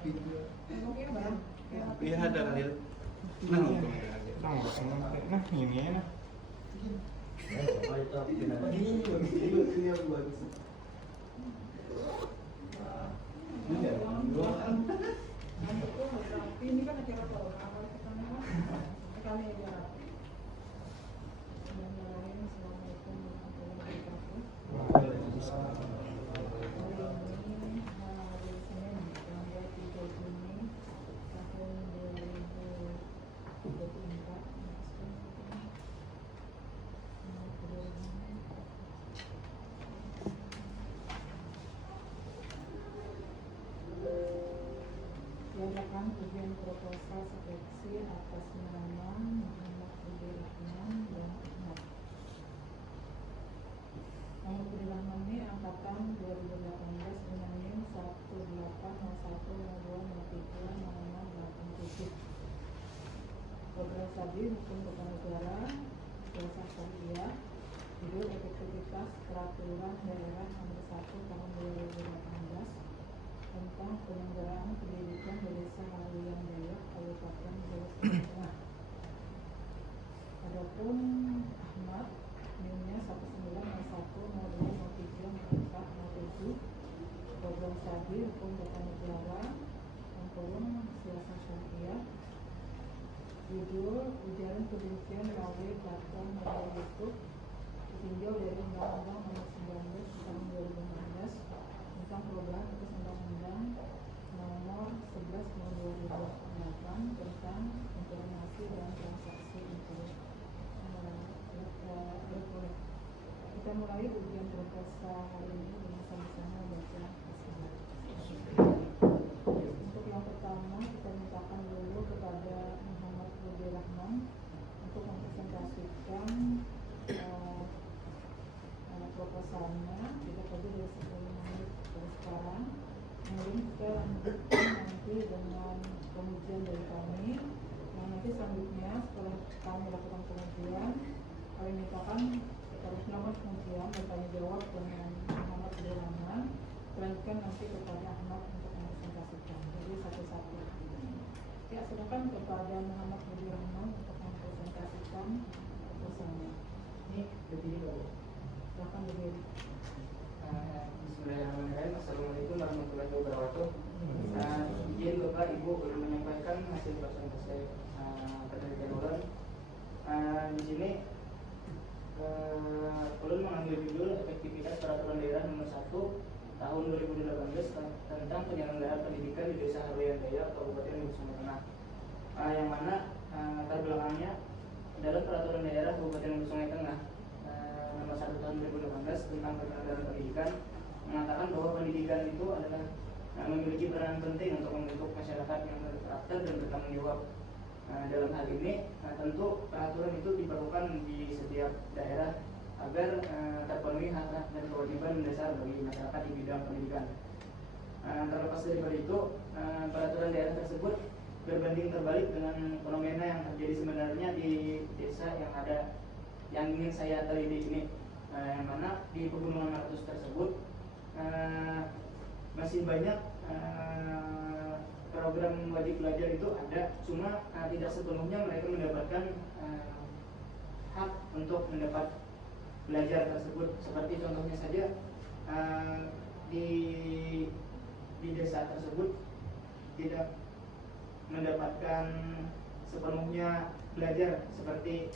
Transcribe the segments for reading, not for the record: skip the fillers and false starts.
Iya ada kali. Nah ini nah. Ini kan acara awal pertama kami ya. Assalamualaikum warahmatullahi wabarakatuh. Diadakan ujian proposal seleksi atas nama Muhammad Budi Rahman dan Ahmad. Muhammad Budi Rahman ini angkatan 2018 dengan NIM 1801020230687. Program studi hukum tata negara, filsafat syariah, judul efektivitas peraturan daerah nomor 1 tahun 2018 tentang penyelenggaraan pendidikan di Desa Haruyan Jaya, Kabupaten Brebes, Jawa Tengah. Adapun Ahmad, NIM-nya 1901020030407, program studi hukum tata negara, filsafat syariah, judul ujaran kebencian melalui platform media YouTube, ditinjau dari Undang-Undang Nomor 19 Tahun 2016 tentang perubahan atas Undang-Undang Nomor 11 Tahun 2008 tentang informasi dan transaksi elektronik. Kita mulai ujian proposal hari ini dengan sama-sama baca tersebut. Untuk yang pertama kita mintakan dulu kepada Muhammad Budi Rahman untuk mempresentasikan proposalnya. Tidak lebih dari 10 menit dari sekarang. Kemudian kita lanjutkan nanti dengan pengujian dari kami. Yang nanti selanjutnya setelah kami lakukan pengujian, kami mintakan harus melakukan pengujian bertanya jawab dengan Muhammad Budi Rahman. Selanjutnya nanti kepada Ahmad untuk mempresentasikan. Jadi satu-satu. Ya, silakan kepada Muhammad Budi Rahman untuk mempresentasikan proposalnya. Ini berdiri dulu. Silakan berdiri. Bismillahirrahmanirrahim. Assalamualaikum warahmatullahi wabarakatuh. Izin Bapak Ibu belum menyampaikan hasil presentasi penelitian ulun. Di sini ulun mengambil judul efektivitas peraturan daerah nomor 1 tahun 2018 tentang penyelenggaraan pendidikan di Desa Haruyan Jaya, Kabupaten Brebes, Jawa Tengah. Yang mana latar belakangnya dalam peraturan daerah Kabupaten Brebes, Jawa Tengah nomor 1 tahun 2018 tentang penyelenggaraan pendidikan mengatakan bahwa pendidikan itu adalah memiliki peran penting untuk membentuk masyarakat yang berkarakter dan bertanggung jawab. Dalam hal ini tentu peraturan itu diperlukan di setiap daerah agar terpenuhi hak-hak dan kewajiban mendasar bagi masyarakat di bidang pendidikan. Terlepas daripada itu, peraturan daerah tersebut berbanding terbalik dengan fenomena yang terjadi sebenarnya di desa yang ingin saya teliti ini, yang mana di Pegunungan Maratus tersebut masih banyak program wajib belajar itu ada, cuma tidak sepenuhnya mereka mendapatkan hak untuk mendapat belajar tersebut. Seperti contohnya saja di desa tersebut tidak mendapatkan sepenuhnya belajar, seperti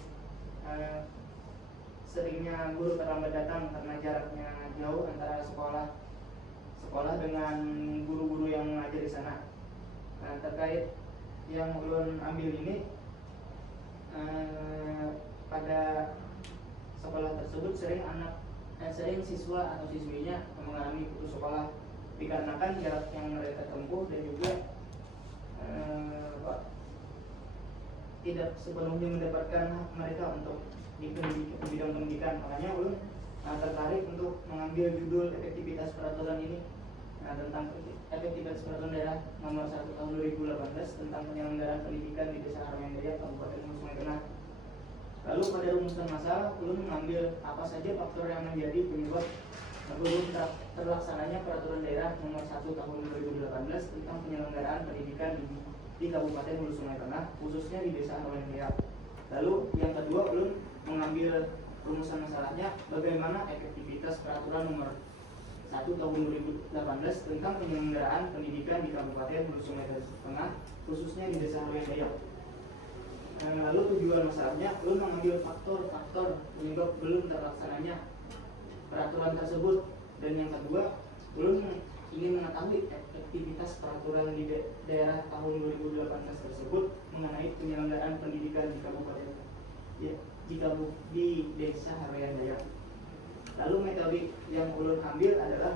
seringnya guru terlambat datang karena jaraknya jauh antara sekolah dengan guru-guru yang mengajar di sana. Terkait yang ulun ambil ini, pada sekolah tersebut sering siswa atau siswinya mengalami putus sekolah dikarenakan jarak yang mereka tempuh dan juga tidak sepenuhnya mendapatkan hak mereka untuk di bidang pendidikan. Makanya ulun tertarik untuk mengambil judul efektivitas peraturan ini, tentang efektivitas peraturan daerah nomor 1 tahun 2018 tentang penyelenggaraan pendidikan di Desa Haruyan Jaya, Kabupaten Brebes, Tengah. Lalu pada rumusan masalah ulun mengambil apa saja faktor yang menjadi penyebab belum terlaksananya peraturan daerah nomor 1 tahun 2018 tentang penyelenggaraan pendidikan di Kabupaten Hulu Sungai Tengah, khususnya di Desa Haruyan Jaya. Lalu yang kedua, belum mengambil rumusan masalahnya bagaimana efektivitas peraturan nomor 1 tahun 2018 tentang penyelenggaraan pendidikan di Kabupaten Hulu Sungai Tengah, khususnya di Desa Haruyan Jaya. Lalu tujuan masalahnya, belum mengambil faktor-faktor penyebab belum terlaksananya peraturan tersebut. Dan yang kedua, belum ingin mengetahui efektivitas peraturan di daerah tahun 2018 tersebut mengenai penyelenggaraan pendidikan di Kabupaten di Desa Haruyan Jaya. Lalu metode yang ulun ambil adalah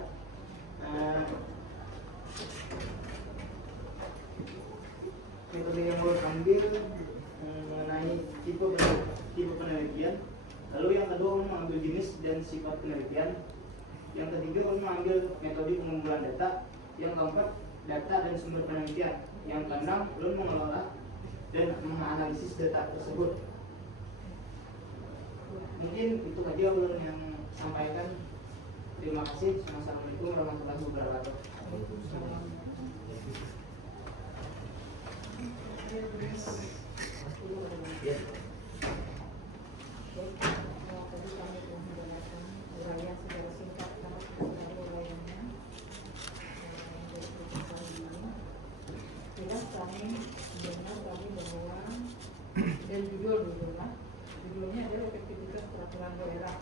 metode yang ulun ambil mengenai tipe penelitian. Lalu yang kedua, ulun mengambil jenis dan sifat penelitian. Yang ketiga, ulun mengambil metode pengumpulan data. Yang keempat, data dan sumber penelitian. Yang keenam, ulun mengelola dan menganalisis data tersebut. Mungkin itu saja ulun yang sampaikan. Terima kasih. Assalamualaikum warahmatullahi wabarakatuh. Baik, tadi kami telah menjelaskan uraian secara singkat karena sudah uraiannya dari proposal ini. Jelas kami mendengar bahwa dan judulnya adalah efektivitas peraturan daerah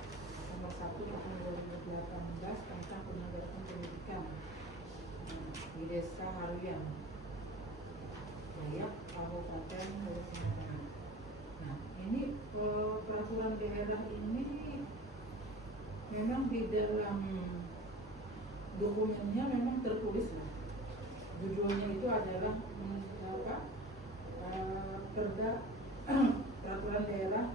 nomor 1 tahun 2018 tentang penyelenggaraan pendidikan di Desa Haruyan Jaya, Kabupaten Hulu Sungai Tengah. Nah, ini peraturan daerah ini memang di dalam dokumennya memang tertulis lah. Judulnya itu adalah Perda peraturan daerah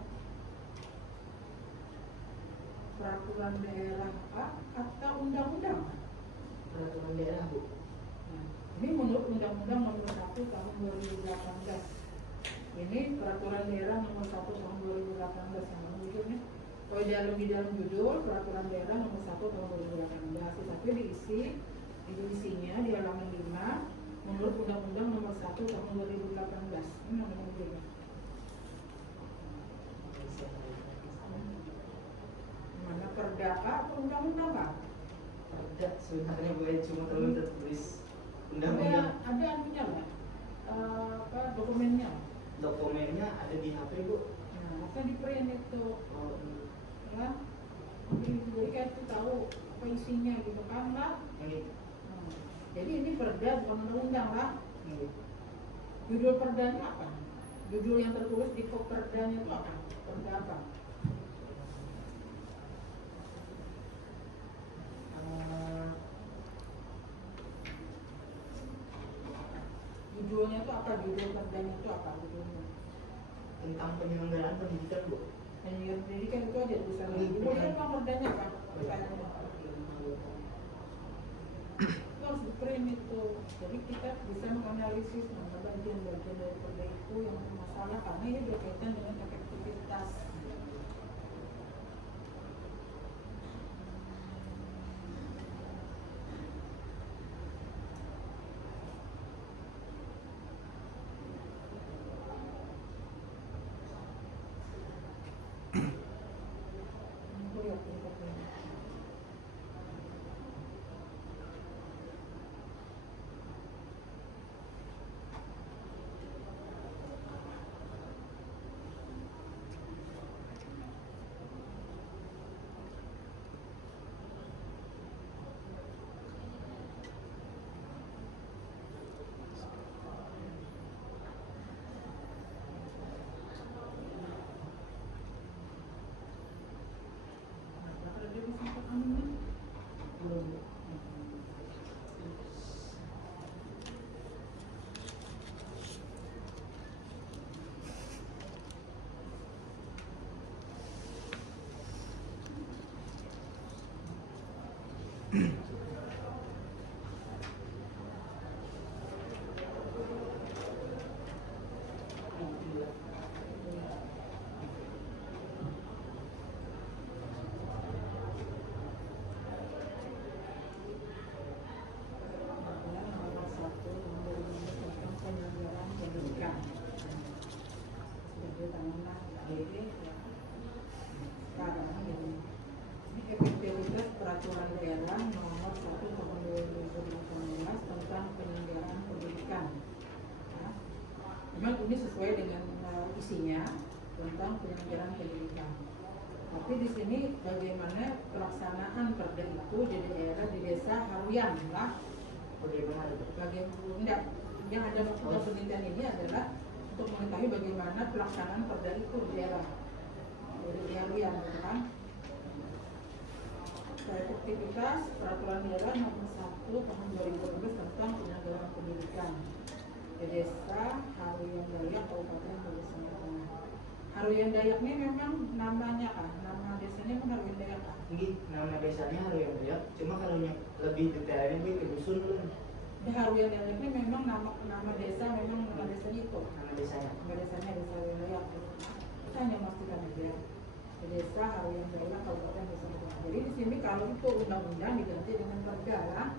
atau undang-undang. Peraturan daerah, Bu. Nah, ini menurut Undang-Undang Nomor 1 Tahun 2018. Ini peraturan daerah Nomor 1 Tahun 2018 yang menunjuknya. Kalau di dalam judul peraturan daerah Nomor 1 Tahun 2018, tapi isinya di halaman 5 menurut Undang-Undang Nomor 1 Tahun 2018. Ini namanya judulnya. Mana perda atau undang-undang Pak? Perda sebenarnya boleh cuma terlalu tertulis undang-undang. Ada anunya lah, dokumennya. Dokumennya ada di HP, Bu. Nah, akan di print itu. Oh, Ya, jadi kan itu tahu apa isinya gitu kan lah. ini. Jadi ini perda bukan undang-undang lah. Ini. Judul perdanya apa? Judul yang tertulis di perdanya itu apa? Perda apa? Judulnya itu apa? Judul perdanya itu apa? Judulnya Tentang penyelenggaraan pendidikan, Bu. pendidikan itu aja tulisannya. Judulnya apa? Perdanya apa? Pertanyaannya. Itu harus di print itu. Jadi kita bisa menganalisis mana bagian-bagian dari perda itu yang bermasalah karena ini berkaitan dengan efektivitas. Memang ini sesuai dengan isinya tentang penyelenggaraan pendidikan. Tapi di sini bagaimana pelaksanaan perda itu di daerah di desa Haruyan lah. Bagaimana itu? Enggak, yang ada maksudnya penelitian ini adalah untuk mengetahui bagaimana pelaksanaan perda itu di daerah di Haruyan, kan? Efektivitas peraturan daerah nomor 1 tahun 2012 tentang penyelenggaraan pendidikan di desa Haruyan Dayak Kabupaten Bogor Tengah. Haruyan Dayak ini memang namanya kan, nama desanya kan Haruyan Dayak kan? Ini nama desanya Haruyan Dayak, cuma kalau yang lebih detailnya ini ke dusun belum? Di Haruyan Dayak ini memang nama desa, memang nama desanya itu. Nama desanya? Nama desanya desa Haruyan Dayak. Kita hanya memastikan aja di desa Haruyan Dayak Kabupaten Bogor Tengah. Jadi di sini kalau itu undang-undang diganti dengan perda lah.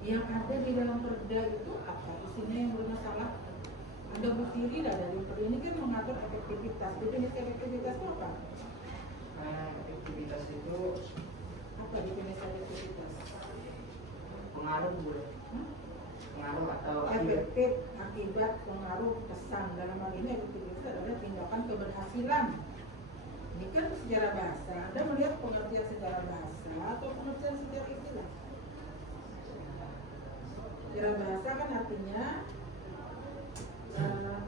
Yang ada di dalam perda itu apa? Isinya yang bermasalah. Anda bukti tidak dari perda ini kan mengatur efektivitas. Definisi efektivitas itu apa? Efektivitas itu Apa definisi efektivitas? pengaruh boleh? Pengaruh atau Efektif, akibat, pengaruh, kesan. Dalam hal ini efektivitas adalah tindakan keberhasilan. Ini kan secara bahasa. Anda melihat pengertian secara bahasa atau pengertian secara istilah? Secara bahasa kan artinya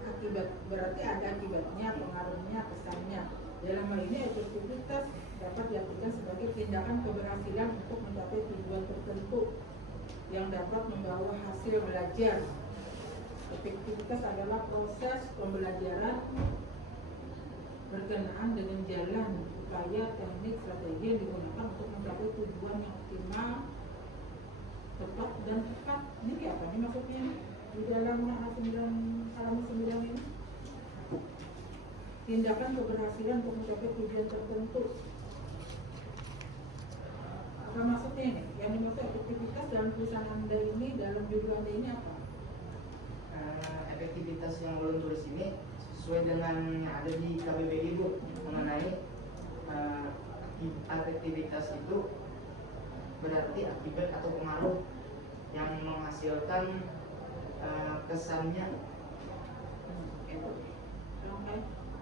akibat, berarti ada akibatnya, pengaruhnya, kesannya. Dalam hal ini efektivitas dapat diartikan sebagai tindakan keberhasilan untuk mencapai tujuan tertentu yang dapat membawa hasil belajar. Efektivitas adalah proses pembelajaran berkenaan dengan jalan, upaya, teknik, strategi yang digunakan untuk mencapai tujuan yang optimal, tepat dan tepat. Ini apa nih maksudnya di dalam halaman 9 ini? Tindakan keberhasilan untuk mencapai tujuan tertentu. Apa maksudnya ini? Yang dimaksud efektivitas dalam tulisan Anda ini, dalam judul Anda ini apa? Efektivitas yang belum tulis ini sesuai dengan yang ada di KBBI Bu, mengenai efektivitas itu berarti akibat atau pengaruh yang menghasilkan kesannya.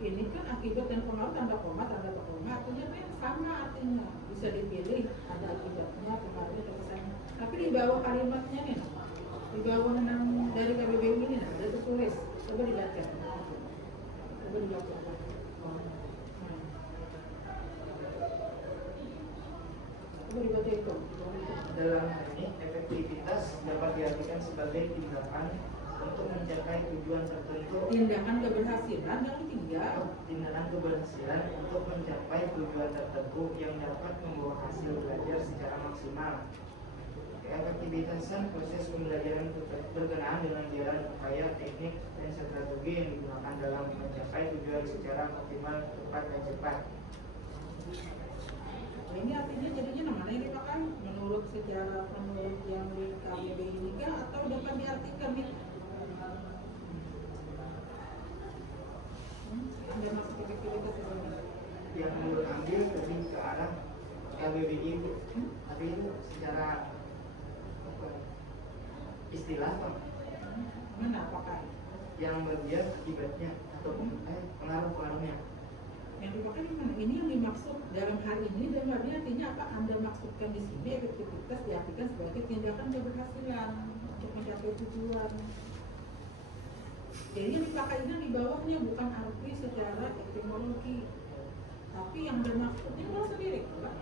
Ini kan akibat dan pengaruh tanda koma artinya kan sama, artinya bisa dipilih ada akibatnya, pengaruhnya, dan kesannya. Tapi di bawah kalimatnya nih, di bawah dari KBBI ini ada tertulis. Coba dibaca. Coba dibaca. Coba dibaca itu. Dalam hal ini efektivitas dapat diartikan sebagai tindakan untuk mencapai tujuan tertentu. Tindakan keberhasilan yang ketiga. Tindakan keberhasilan untuk mencapai tujuan tertentu yang dapat membawa hasil belajar secara maksimal. Keefektivitasan proses pembelajaran berkenaan dengan jalan, upaya, teknik, dan strategi yang digunakan dalam mencapai tujuan secara optimal, tepat, dan cepat. Ini artinya jadinya namanya yang dipakai menurut yang di KBBI ini kah, atau dapat diartikan nih? Anda masuk efektivitas ini. Yang menurut ambil lebih ke arah KBBI Bu. Tapi itu secara istilah Pak. Mana pakai? Yang bagian akibatnya atau pengaruh-pengaruhnya. Yang dipakai di mana? Ini yang dimaksud dalam hal ini, dalam hal ini artinya apa? Anda maksudkan di sini efektivitas diartikan sebagai tindakan keberhasilan untuk mencapai tujuan. Jadi yang dipakai ini di bawahnya bukan arti secara etimologi, tapi yang bermaksudnya adalah sendiri, kan?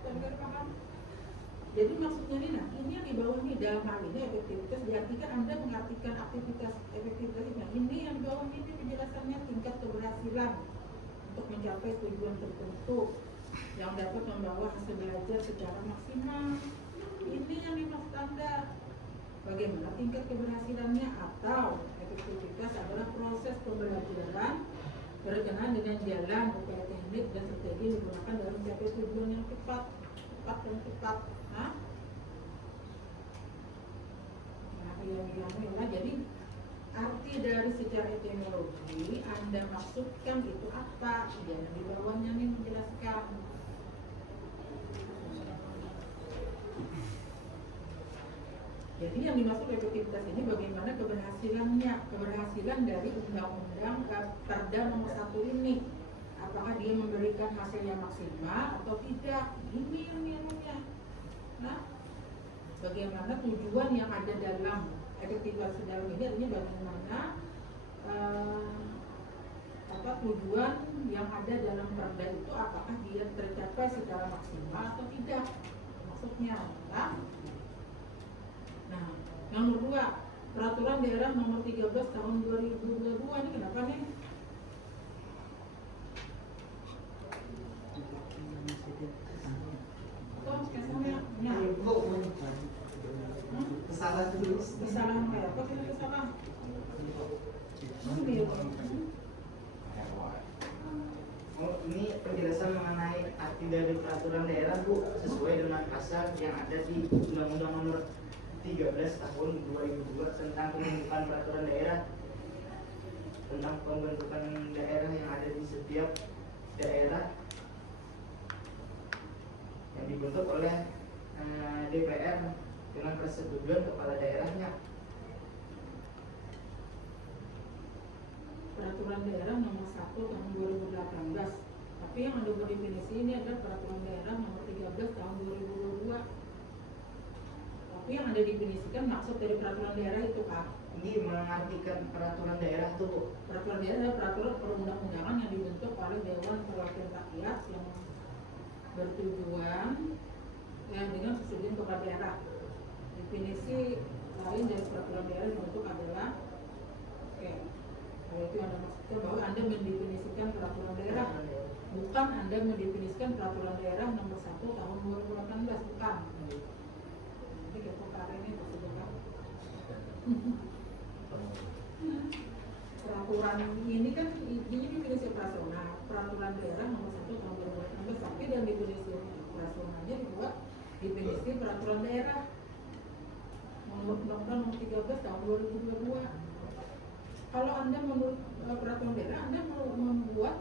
Dan paham? Jadi maksudnya ini, nah ini yang di bawah ini, dalam hal ini efektivitas diartikan Anda mengartikan aktivitas efektivitas ini. Nah, ini yang di bawah ini penjelasannya tingkat keberhasilan untuk mencapai tujuan tertentu yang dapat membawa hasil belajar secara maksimal. Ini yang dimaksud Anda. Bagaimana tingkat keberhasilannya, atau efektivitas adalah proses pembelajaran berkenaan dengan jalan, upaya, teknik, dan strategi yang digunakan dalam mencapai tujuan yang tepat dan tepat. Nah, jadi arti dari secara etimologi Anda maksudkan itu apa? Dan di bawahnya nih menjelaskan. Jadi yang dimaksud efektivitas ini bagaimana keberhasilan dari undang-undang Perda nomor 1 ini. Apakah dia memberikan hasil yang maksimal atau tidak? Ini yang ilmunya. Nah, bagaimana tujuan yang ada dalam efektivitas dalam ini, artinya bagaimana tujuan yang ada dalam perda itu apakah dia tercapai secara maksimal atau tidak, maksudnya. Nah, nomor 2, peraturan daerah nomor 13 tahun 2022 ini kenapa nih? Kesalahan dulu. Kesalahan kayak apa sih kesalahan? Oh, ini penjelasan mengenai arti dari peraturan daerah Bu, sesuai dengan pasal yang ada di Undang-Undang Nomor 13 Tahun 2002 tentang pembentukan peraturan daerah, tentang pembentukan daerah yang ada di setiap daerah yang dibentuk oleh DPR dengan persetujuan kepala daerahnya. Peraturan daerah nomor 1 tahun 2018. Tapi yang ada berdefinisi ini adalah peraturan daerah nomor 13 tahun 2022. Tapi yang ada definisikan maksud dari peraturan daerah itu Kak. Ini mengartikan peraturan daerah itu Bu. Peraturan daerah adalah peraturan perundang-undangan yang dibentuk oleh Dewan Perwakilan Rakyat yang bertujuan dengan persetujuan kepala daerah. Definisi lain dari peraturan daerah yang dibentuk adalah itu Anda maksudkan bahwa Anda mendefinisikan peraturan daerah, bukan Anda mendefinisikan peraturan daerah nomor 1 tahun 2018, bukan. Jadi kayak perkara ini tersebut kan. Peraturan ini kan ini definisi operasional, peraturan daerah nomor 1 tahun 2018, tapi dan definisi operasionalnya dibuat definisi peraturan daerah menurut Undang-Undang nomor 13 tahun 2022. Kalau Anda menurut peraturan daerah, Anda membuat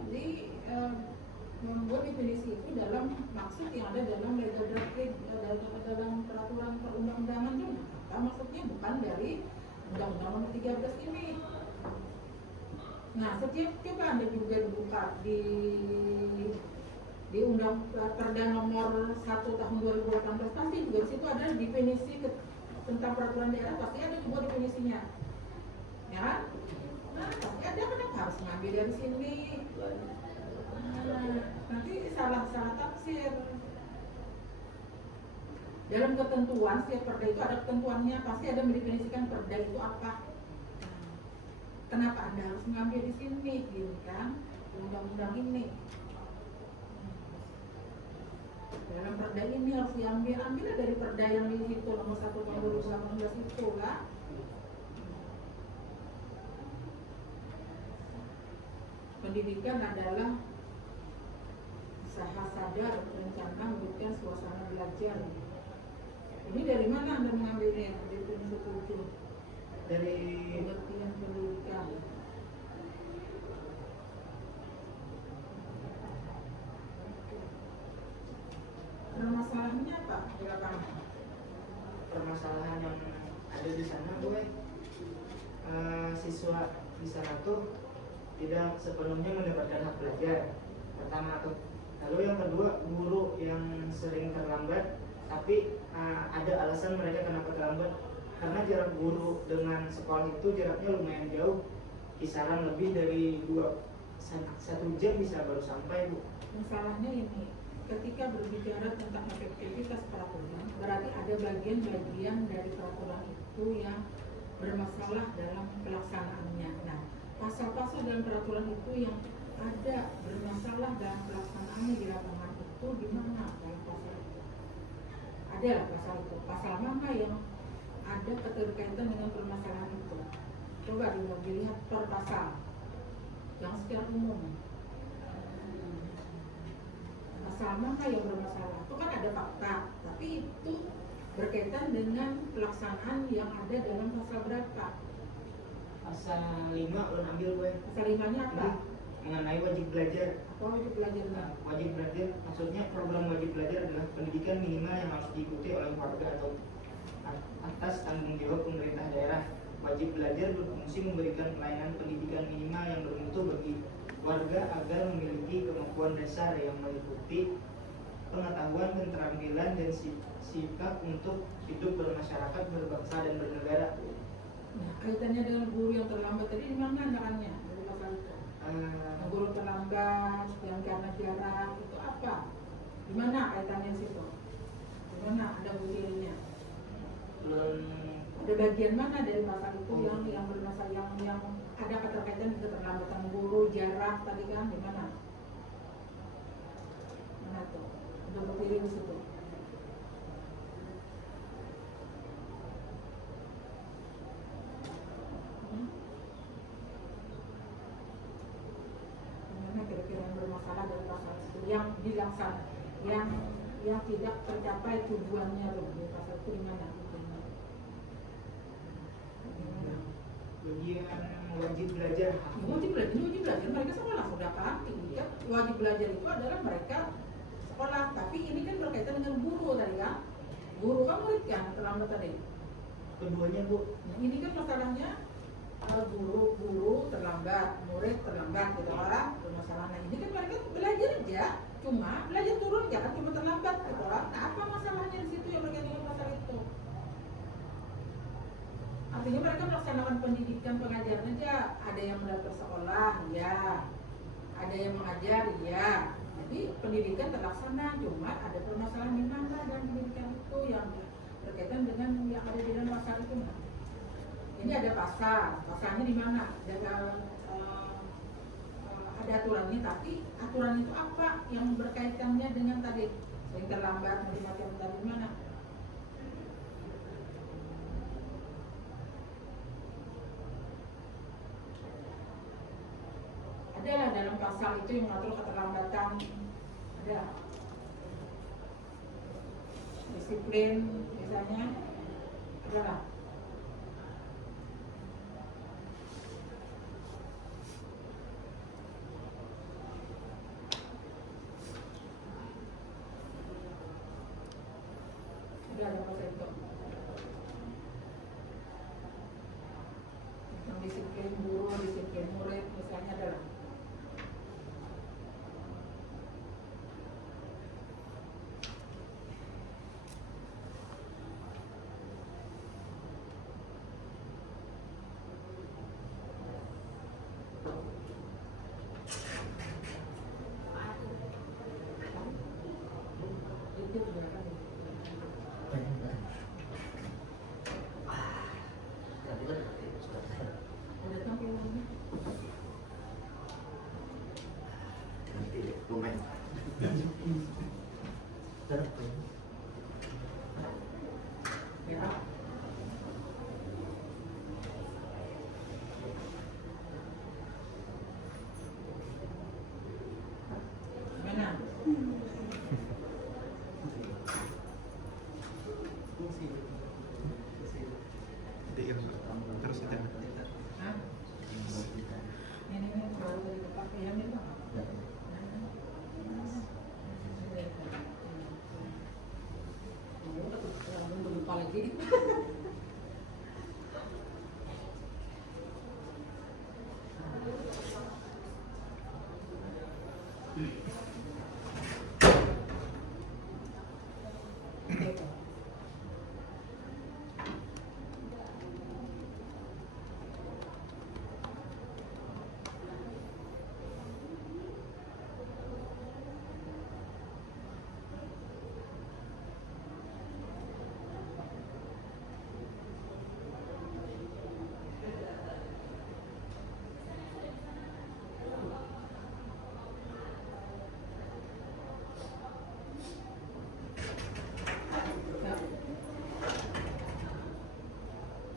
definisi itu dalam maksud yang ada dalam legal drafting, dalam peraturan perundang-undangan itu. Maka maksudnya bukan dari Undang-Undang nomor 13 ini. Nah, setiap coba Anda juga buka di Undang Perda nomor 1 tahun 2018, pasti juga di situ ada definisi tentang peraturan daerah, pasti ada juga definisinya. Ya, nah pasti ada, kenapa harus ngambil dari sini? Nah, nanti salah tafsir. Dalam ketentuan setiap perda itu ada ketentuannya, pasti ada mendefinisikan perda itu apa. Kenapa Anda harus mengambil di sini, gitu kan? Undang-undang ini. Dalam perda ini harus ambil dari perda yang di situ nomor 1 tahun 2018 itu lah. Pendidikan adalah usaha sadar rencana memberikan suasana belajar. Ini dari mana Anda mengambilnya? Dari definisi 7. Dari pengertian pendidikan. Permasalahannya apa? permasalahan yang ada di sana gue, siswa di sana tuh tidak sepenuhnya mendapatkan hak belajar, pertama tuh. Lalu yang kedua, guru yang sering terlambat, tapi ada alasan mereka kenapa terlambat, karena jarak guru dengan sekolah itu jaraknya lumayan jauh, kisaran lebih dari 1 jam bisa baru sampai Bu. Masalahnya ini, ketika berbicara tentang efektivitas peraturan, berarti ada bagian-bagian dari peraturan itu yang bermasalah dalam pelaksanaannya. Nah, pasal-pasal dalam peraturan itu yang ada bermasalah dalam pelaksanaannya di lapangan itu di mana dalam pasal itu? Ada lah pasal itu. Pasal mana yang ada keterkaitan dengan permasalahan itu? Coba dilihat per pasal yang secara umum. Pasal mana yang bermasalah? Itu kan ada fakta, tapi itu berkaitan dengan pelaksanaan yang ada dalam pasal berapa? Pasal 5 ulun ambil gue. Pasal 5-nya apa? Mengenai wajib belajar. Apa wajib belajarnya? Wajib belajar, maksudnya program wajib belajar adalah pendidikan minimal yang harus diikuti oleh warga atau atas tanggung jawab pemerintah daerah. Wajib belajar berfungsi memberikan pelayanan pendidikan minimal yang bermutu bagi warga agar memiliki kemampuan dasar yang meliputi pengetahuan, keterampilan, dan sikap untuk hidup bermasyarakat, berbangsa, dan bernegara. Nah, kaitannya dengan guru yang terlambat tadi di mana andalannya dari pasal itu? Guru terlambat yang karena jarak itu apa? Di mana kaitannya situ? Di mana ada buktinya? Ada bagian mana dari pasal itu yang bermasalah yang ada keterkaitan dengan keterlambatan guru, jarak tadi kan di mana? Mana tuh? Ada bukti di situ. Mana kira-kira yang bermasalah dari pasal itu yang dilaksanakan, yang tidak tercapai tujuannya loh di pasal itu di mana? Bagian wajib belajar. Wajib belajar mereka sekolah sudah kan? Kan wajib belajar itu adalah mereka sekolah, tapi ini kan berkaitan dengan guru tadi kan? Guru kan murid kan terlambat tadi. Keduanya Bu. Nah, ini kan masalahnya guru terlambat, murid terlambat gitu orang bermasalahnya. Ini kan mereka belajar aja, cuma belajar turun jangan cuma terlambat gitu orang. Nah, apa masalahnya di situ yang berkaitan dengan masalah itu? Artinya mereka melaksanakan pendidikan pengajaran aja, ada yang mendaftar sekolah, ya, ada yang mengajar, ya. Jadi pendidikan terlaksana, cuma ada permasalahan di mana dalam pendidikan itu yang berkaitan dengan yang ada di dalam pasal itu. Nah, ini ada pasalnya di mana? Ada aturannya, tapi aturan itu apa yang berkaitannya dengan tadi sering terlambat, macam-macam tadi di mana? Adalah dalam pasal itu yang mengatur keterlambatan, ada disiplin misalnya, adalah ada pasal itu tentang disiplin guru, disiplin murid misalnya adalah.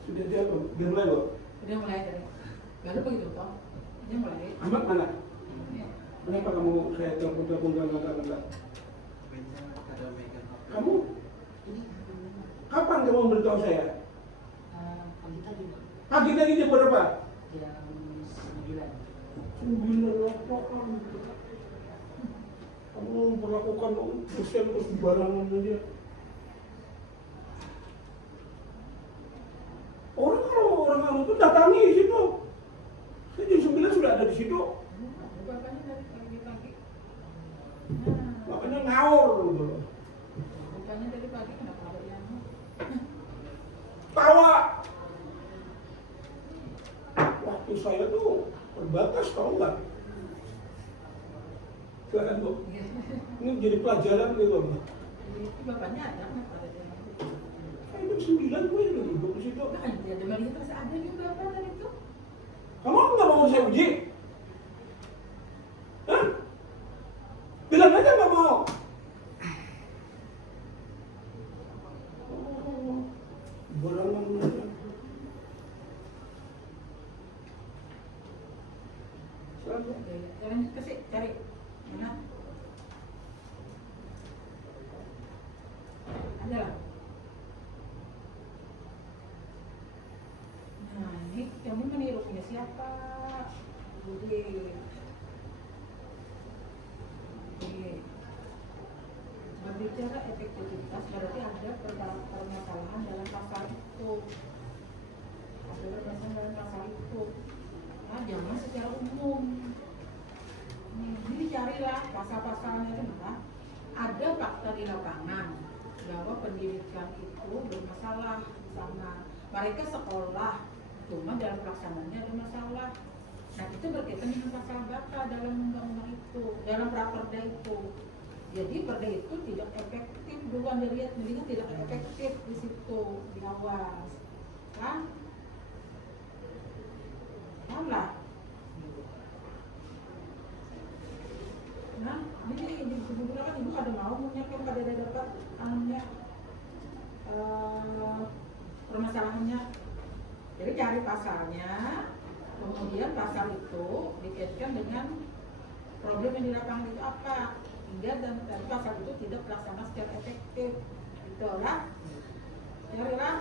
Sudah dia biar mulai loh. Udah mulai tadi. Baru begitu toh. Dia mulai. Ahmad mana? Ya. Kenapa kamu saya telepon enggak? Kamu? Kapan kamu memberitahu saya? Pagi tadi Pagi tadi jam berapa? jam 9. 9 apaan? Kamu memperlakukan dosen terus sembarangan aja. Orang kalau orang anu itu datangi situ. Saya jam 9 sudah ada di situ. Bapaknya dari pagi-pagi. Makanya ngawur gitu loh. Bapaknya dari pagi kenapa ada yang Tawa. Waktu saya tuh terbatas, tahu nggak? Silakan Bu. Ini jadi pelajaran gitu loh. itu bapaknya ada kenapa ada yang Saya jam 9 gue udah duduk di situ. kan dia ada melihat terus ada juga apa tadi itu. Kamu nggak mau saya uji? Hah? Bilang aja nggak mau. Oh, barangan. Silakan. Jalan kasih cari mana? Ada lah. Nah ini kamu meniru punya siapa? Budi. Berbicara efektivitas berarti ada permasalahan dalam pasal itu. Ada permasalahan dalam pasal itu. Nah, jangan secara umum. Jadi carilah pasal-pasalnya itu mana. Ada fakta di lapangan bahwa pendidikan itu bermasalah sama mereka sekolah, cuma dalam pelaksanaannya ada masalah. Nah itu berkaitan dengan pasal berapa dalam undang-undang itu, dalam praperda itu. Jadi perda itu tidak efektif, dulu Anda lihat mendingan tidak efektif di situ, diawas, kan? Lah. Nah, ini sebetulnya kan ibu ada mau menyiapkan pada dapat anunya permasalahannya. Jadi cari pasalnya, kemudian pasal itu dikaitkan dengan problem yang di lapangan itu apa, hingga dan pasal itu tidak terlaksana secara efektif. Itulah, carilah.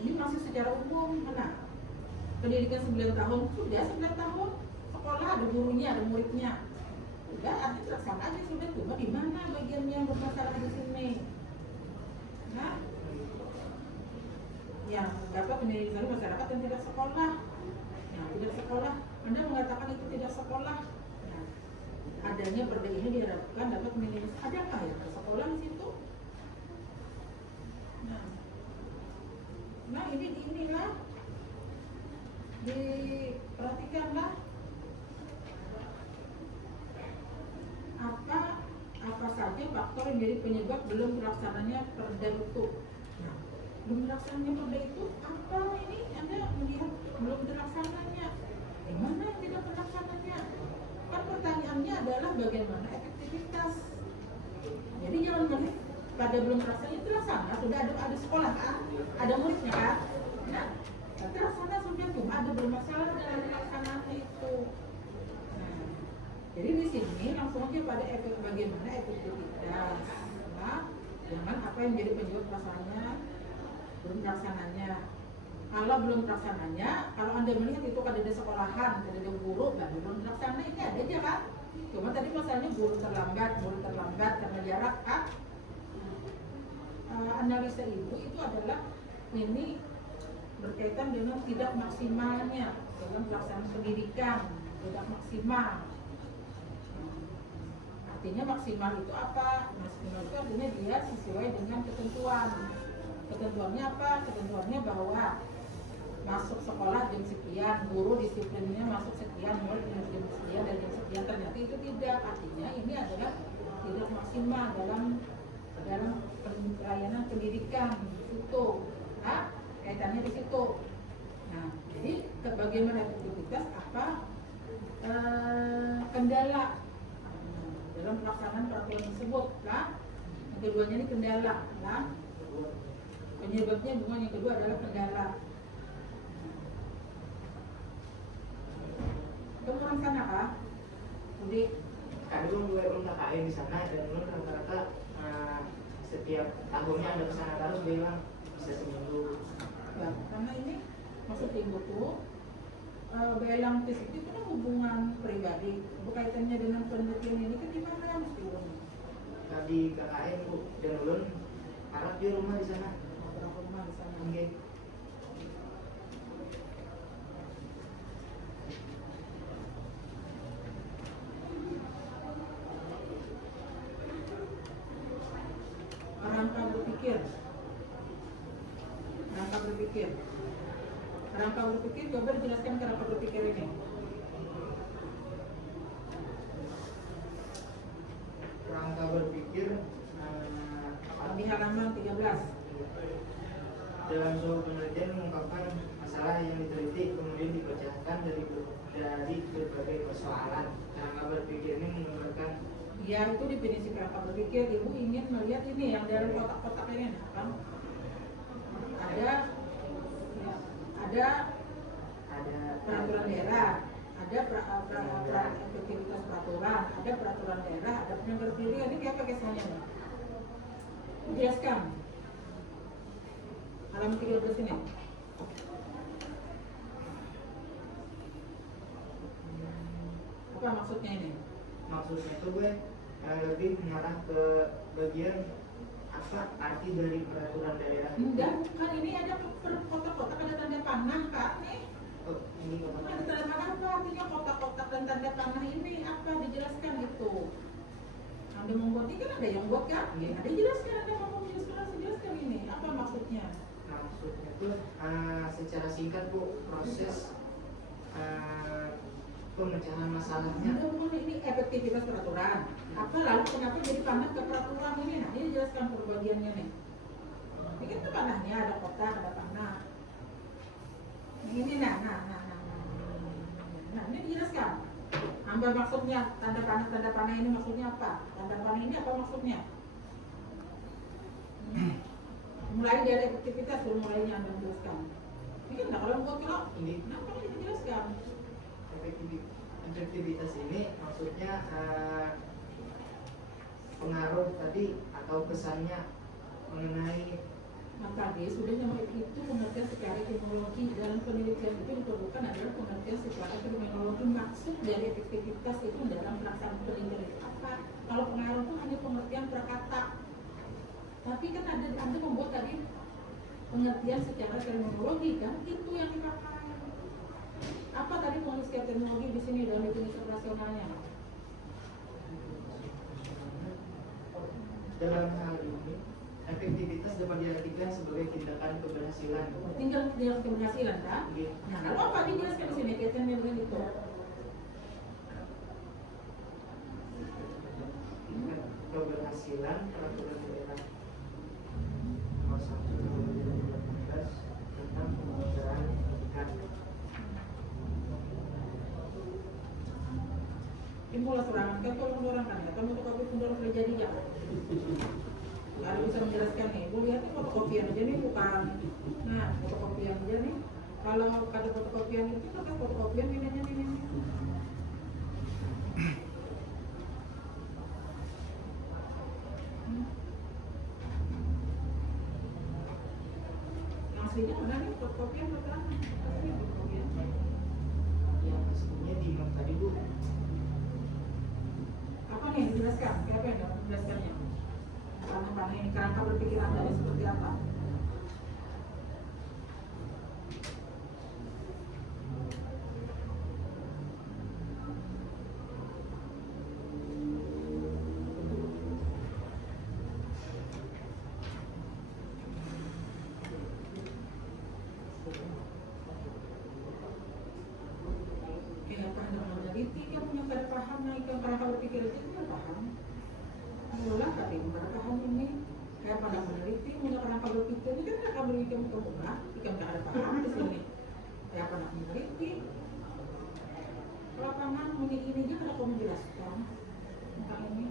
Ini masih secara umum, mana? Pendidikan 9 tahun, sudah 9 tahun sekolah, ada gurunya, ada muridnya, udah artinya terlaksana aja sudah. Cuma di mana bagian yang bermasalah di sini? Nah, yang dapat pendidikan masyarakat yang tidak sekolah. Nah, tidak sekolah, Anda mengatakan itu tidak sekolah. Nah, adanya perda ini diharapkan dapat menilai adakah ya sekolah di situ? Nah ini inilah diperhatikanlah apa saja faktor yang jadi penyebab belum terlaksananya perda itu. Nah, belum terlaksananya perda itu apa ini Anda melihat belum terlaksananya? Gimana yang tidak terlaksananya? Kan pertanyaannya adalah bagaimana efektivitas. Jadi jangan melihat pada belum terlaksananya terlaksana, sudah ada sekolah kan, ada muridnya kan. Nah, terlaksana sudah cuma ada bermasalah dalam pelaksanaannya itu. Nah, jadi di sini langsung aja pada efek bagaimana efektivitas. Nah, jangan apa yang menjadi penyebab pelaksanaannya belum terlaksananya. Kalau belum terlaksananya, kalau Anda melihat itu kan ada sekolahan, ada guru, dan belum terlaksana ini ada aja kan. Cuma tadi masalahnya guru terlambat karena jarak kan. Analisa ibu itu adalah ini berkaitan dengan tidak maksimalnya dalam pelaksanaan pendidikan, tidak maksimal. Artinya maksimal itu apa? Maksimal itu artinya dia sesuai dengan ketentuan. Ketentuannya apa? Ketentuannya bahwa masuk sekolah jam sekian, guru disiplinnya masuk sekian, murid jam sekian dan jam sekian. Ternyata itu tidak. Artinya ini adalah tidak maksimal dalam pelayanan pendidikan itu. Nah, kaitannya di situ. Nah, jadi bagaimana efektivitas apa kendala dalam pelaksanaan peraturan tersebut, lah. Yang keduanya ini kendala, lah. Penyebabnya bukan yang kedua adalah kendala. Kamu orang sana kah? Budi? Kami belum KKN di sana dan belum rata-rata setiap tahunnya ada kesana terus bilang bisa seminggu. Ya, karena ini maksud ibu tuh belang fisik itu kan hubungan pribadi, berkaitannya dengan penelitian ini kan gimana mesti belum? Di KKN Bu dan belum harap di rumah di sana. Berapa rumah di sana? Oke. Rangka berpikir. Rangka berpikir. Rangka berpikir, coba dijelaskan kenapa berpikir ini. Rangka berpikir Di halaman 13. dalam suatu penelitian mengungkapkan masalah yang diteliti kemudian dipecahkan dari berbagai persoalan. Rangka berpikir ini menggambarkan Ya, itu definisi rangka berpikir. Ibu ingin melihat ini yang dari kotak-kotak ini, kan? Ada peraturan daerah, ada efektivitas peraturan, ada peraturan daerah, ada penyelenggara pilihan. Ini kayak apa kesannya nih? Jelaskan. Halaman 13 ini. Apa maksudnya ini? maksudnya itu gue lebih mengarah ke bagian apa arti dari peraturan daerah. Enggak, bukan. Ini ada kotak-kotak, ada tanda panah, Kak. Nih. Oh, ini apa? Ada tanda panah apa artinya kotak-kotak dan tanda panah ini apa? Dijelaskan itu. Anda membuat ini kan ada yang buat kan? Ada jelaskan, Anda mau jelaskan ini. Apa maksudnya? Maksudnya tuh secara singkat Bu, proses pemecahan masalahnya. Anda mau ini efektivitas peraturan. Apa lalu kenapa jadi panah ke peraturan ini? Nah, ini jelaskan perbagiannya nih. Ini kan tuh panahnya ada kotak, ada panah. Ini nah ini dijelaskan. Ambil maksudnya tanda panah ini maksudnya apa? Tanda panah ini apa maksudnya? Mulai dari efektivitas dulu mulainya Anda jelaskan. Ini kan kalau buat kalau Ini kenapa ini dijelaskan? efektivitas ini maksudnya pengaruh tadi atau kesannya mengenai Nah, tadi sudah nyampe itu pengertian secara etimologi dalam penelitian itu diperlukan adalah pengertian secara terminologi. Maksud dari efektivitas itu dalam pelaksanaan penelitian itu apa? Kalau pengaruh itu hanya pengertian per kata. Tapi kan ada Anda membuat tadi pengertian secara terminologi kan itu yang dipakai. Apa tadi penulis terminologi di sini dalam definisi operasionalnya? dalam hal ini efektivitas dapat diartikan sebagai tindakan keberhasilan. Tinggal keberhasilan kan? Iya. Nah, lalu apa dijelaskan di sini kaitannya dengan itu? Tingkat keberhasilan peraturan daerah nomor 1 2018 tentang penyelenggaraan pendidikan. Timbullah serangan kan tolong orang kan ya, kamu fotokopi pun terjadi ya. Kalau bisa menjelaskan nih, bu lihat nih fotokopian aja nih bukan. Nah, fotokopian aja nih. Kalau pada fotokopian itu kan fotokopian ini. Yang aslinya mana nih fotokopian betul? Asli fotokopian. Yang aslinya di note tadi Bu. Apa nih dijelaskan? Siapa yang dapat menjelaskannya? Panah ini kerangka berpikir Anda ini seperti apa? Apa Anda meneliti, dia punya pada paham naik ke kerangka berpikir itu dia paham. Mulai tadi pada paham ini kayak pada meneliti punya kerangka berpikir ini kan kerangka berpikir untuk mulai jika tidak ada paham di sini. Kayak pada meneliti lapangan ini aja kalau kamu menjelaskan tentang ini.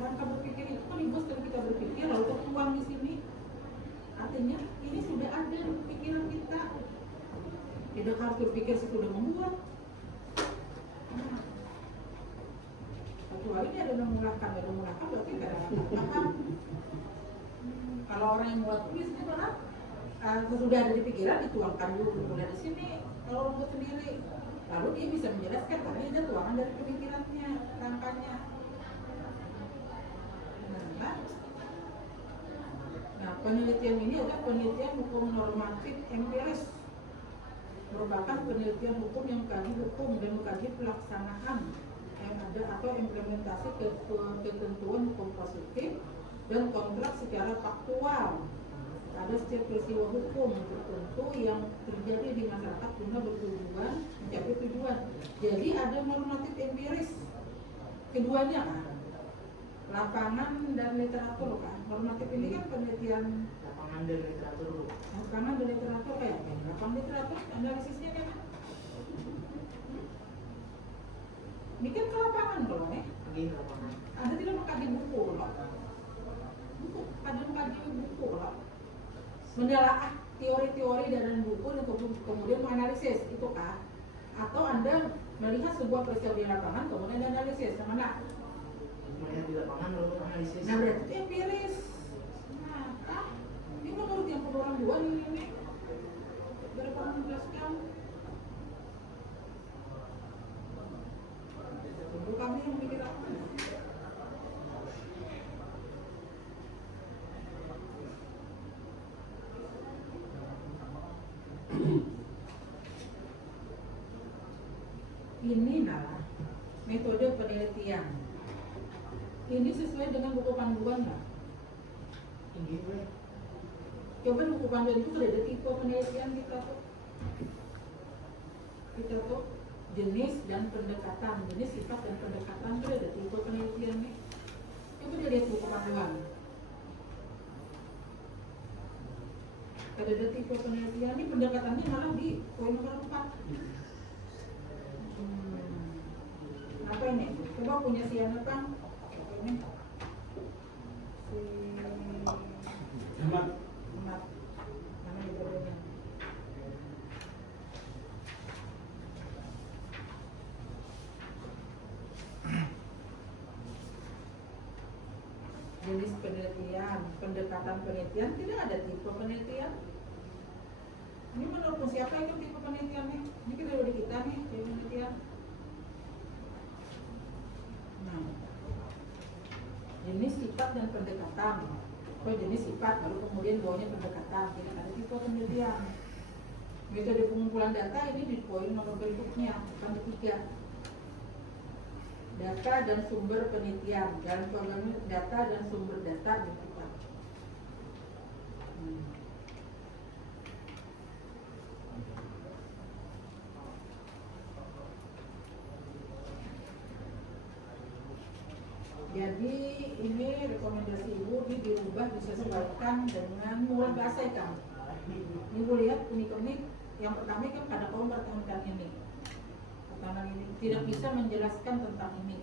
Kerangka berpikir itu kan ibu setelah kita berpikir lalu tertuang di sini. Artinya ini sudah ada di pikiran kita. Tidak harus berpikir sudah membuat. Kecuali dia ada memulahkan berarti tidak ada paham. Kalau orang yang buat tulis itu kan sesudah ada di pikiran dituangkan dulu mulai di sini. Kalau orang buat sendiri, lalu dia bisa menjelaskan karena ada tuangan dari pemikirannya, rangkanya. Nah, penelitian ini adalah penelitian hukum normatif empiris, merupakan penelitian hukum yang mengkaji hukum dan mengkaji pelaksanaan yang ada atau implementasi ketentuan hukum positif dan kontrak secara faktual. Ada setiap peristiwa hukum tertentu yang terjadi di masyarakat guna bertujuan mencapai tujuan. Jadi ada normatif empiris. Keduanya kan, lapangan dan literatur kan. Normatif ini kan penelitian lapangan dan literatur. lapangan dan literatur kayak lapangan literatur analisisnya kan. Ini kan ke lapangan loh Lagi lapangan. Anda tidak mengkaji buku loh. Buku, ada mengkaji buku loh. Menelaah teori-teori dan buku dan kemudian menganalisis itu kah? Atau Anda melihat sebuah peristiwa di lapangan kemudian analisis sama enggak? Melihat di lapangan lalu analisis. Nah berarti itu empiris. Nah, ini menurut yang penulang dua ini dari orang menjelaskan. Tentu kami yang mikir apa? Ini adalah metode penelitian. Ini sesuai dengan buku panduan nggak? Tinggi gue. Coba buku panduan itu sudah ada tipe penelitian kita tuh. Kita tuh jenis dan pendekatan, jenis sifat dan pendekatan sudah ada tipe penelitiannya. Coba dilihat buku panduan. Ada tipe penelitian ini pendekatannya malah di poin nomor 4. Apa ini? Coba punya si anak kan? Apa ini? Ahmad. Ahmad. Mana judulnya? Jenis penelitian, pendekatan penelitian, tidak ada tipe penelitian. Ini menurut siapa itu tipe penelitiannya? Ini kita udah di kita nih, tipe penelitian. Nah, jenis sifat dan pendekatan. Oh, jenis sifat, baru kemudian bawahnya pendekatan. Tidak ada tipe penelitian. Metode pengumpulan data ini di poin nomor berikutnya, bukan ketiga. Data dan sumber penelitian, dalam program data dan sumber data di kita. Jadi ini rekomendasi ibu ini dirubah disesuaikan dengan mulai bahasa kan. Ibu lihat unik-unik yang pertama kan pada kaum pertahankan ini. Pertama ini tidak bisa menjelaskan tentang ini.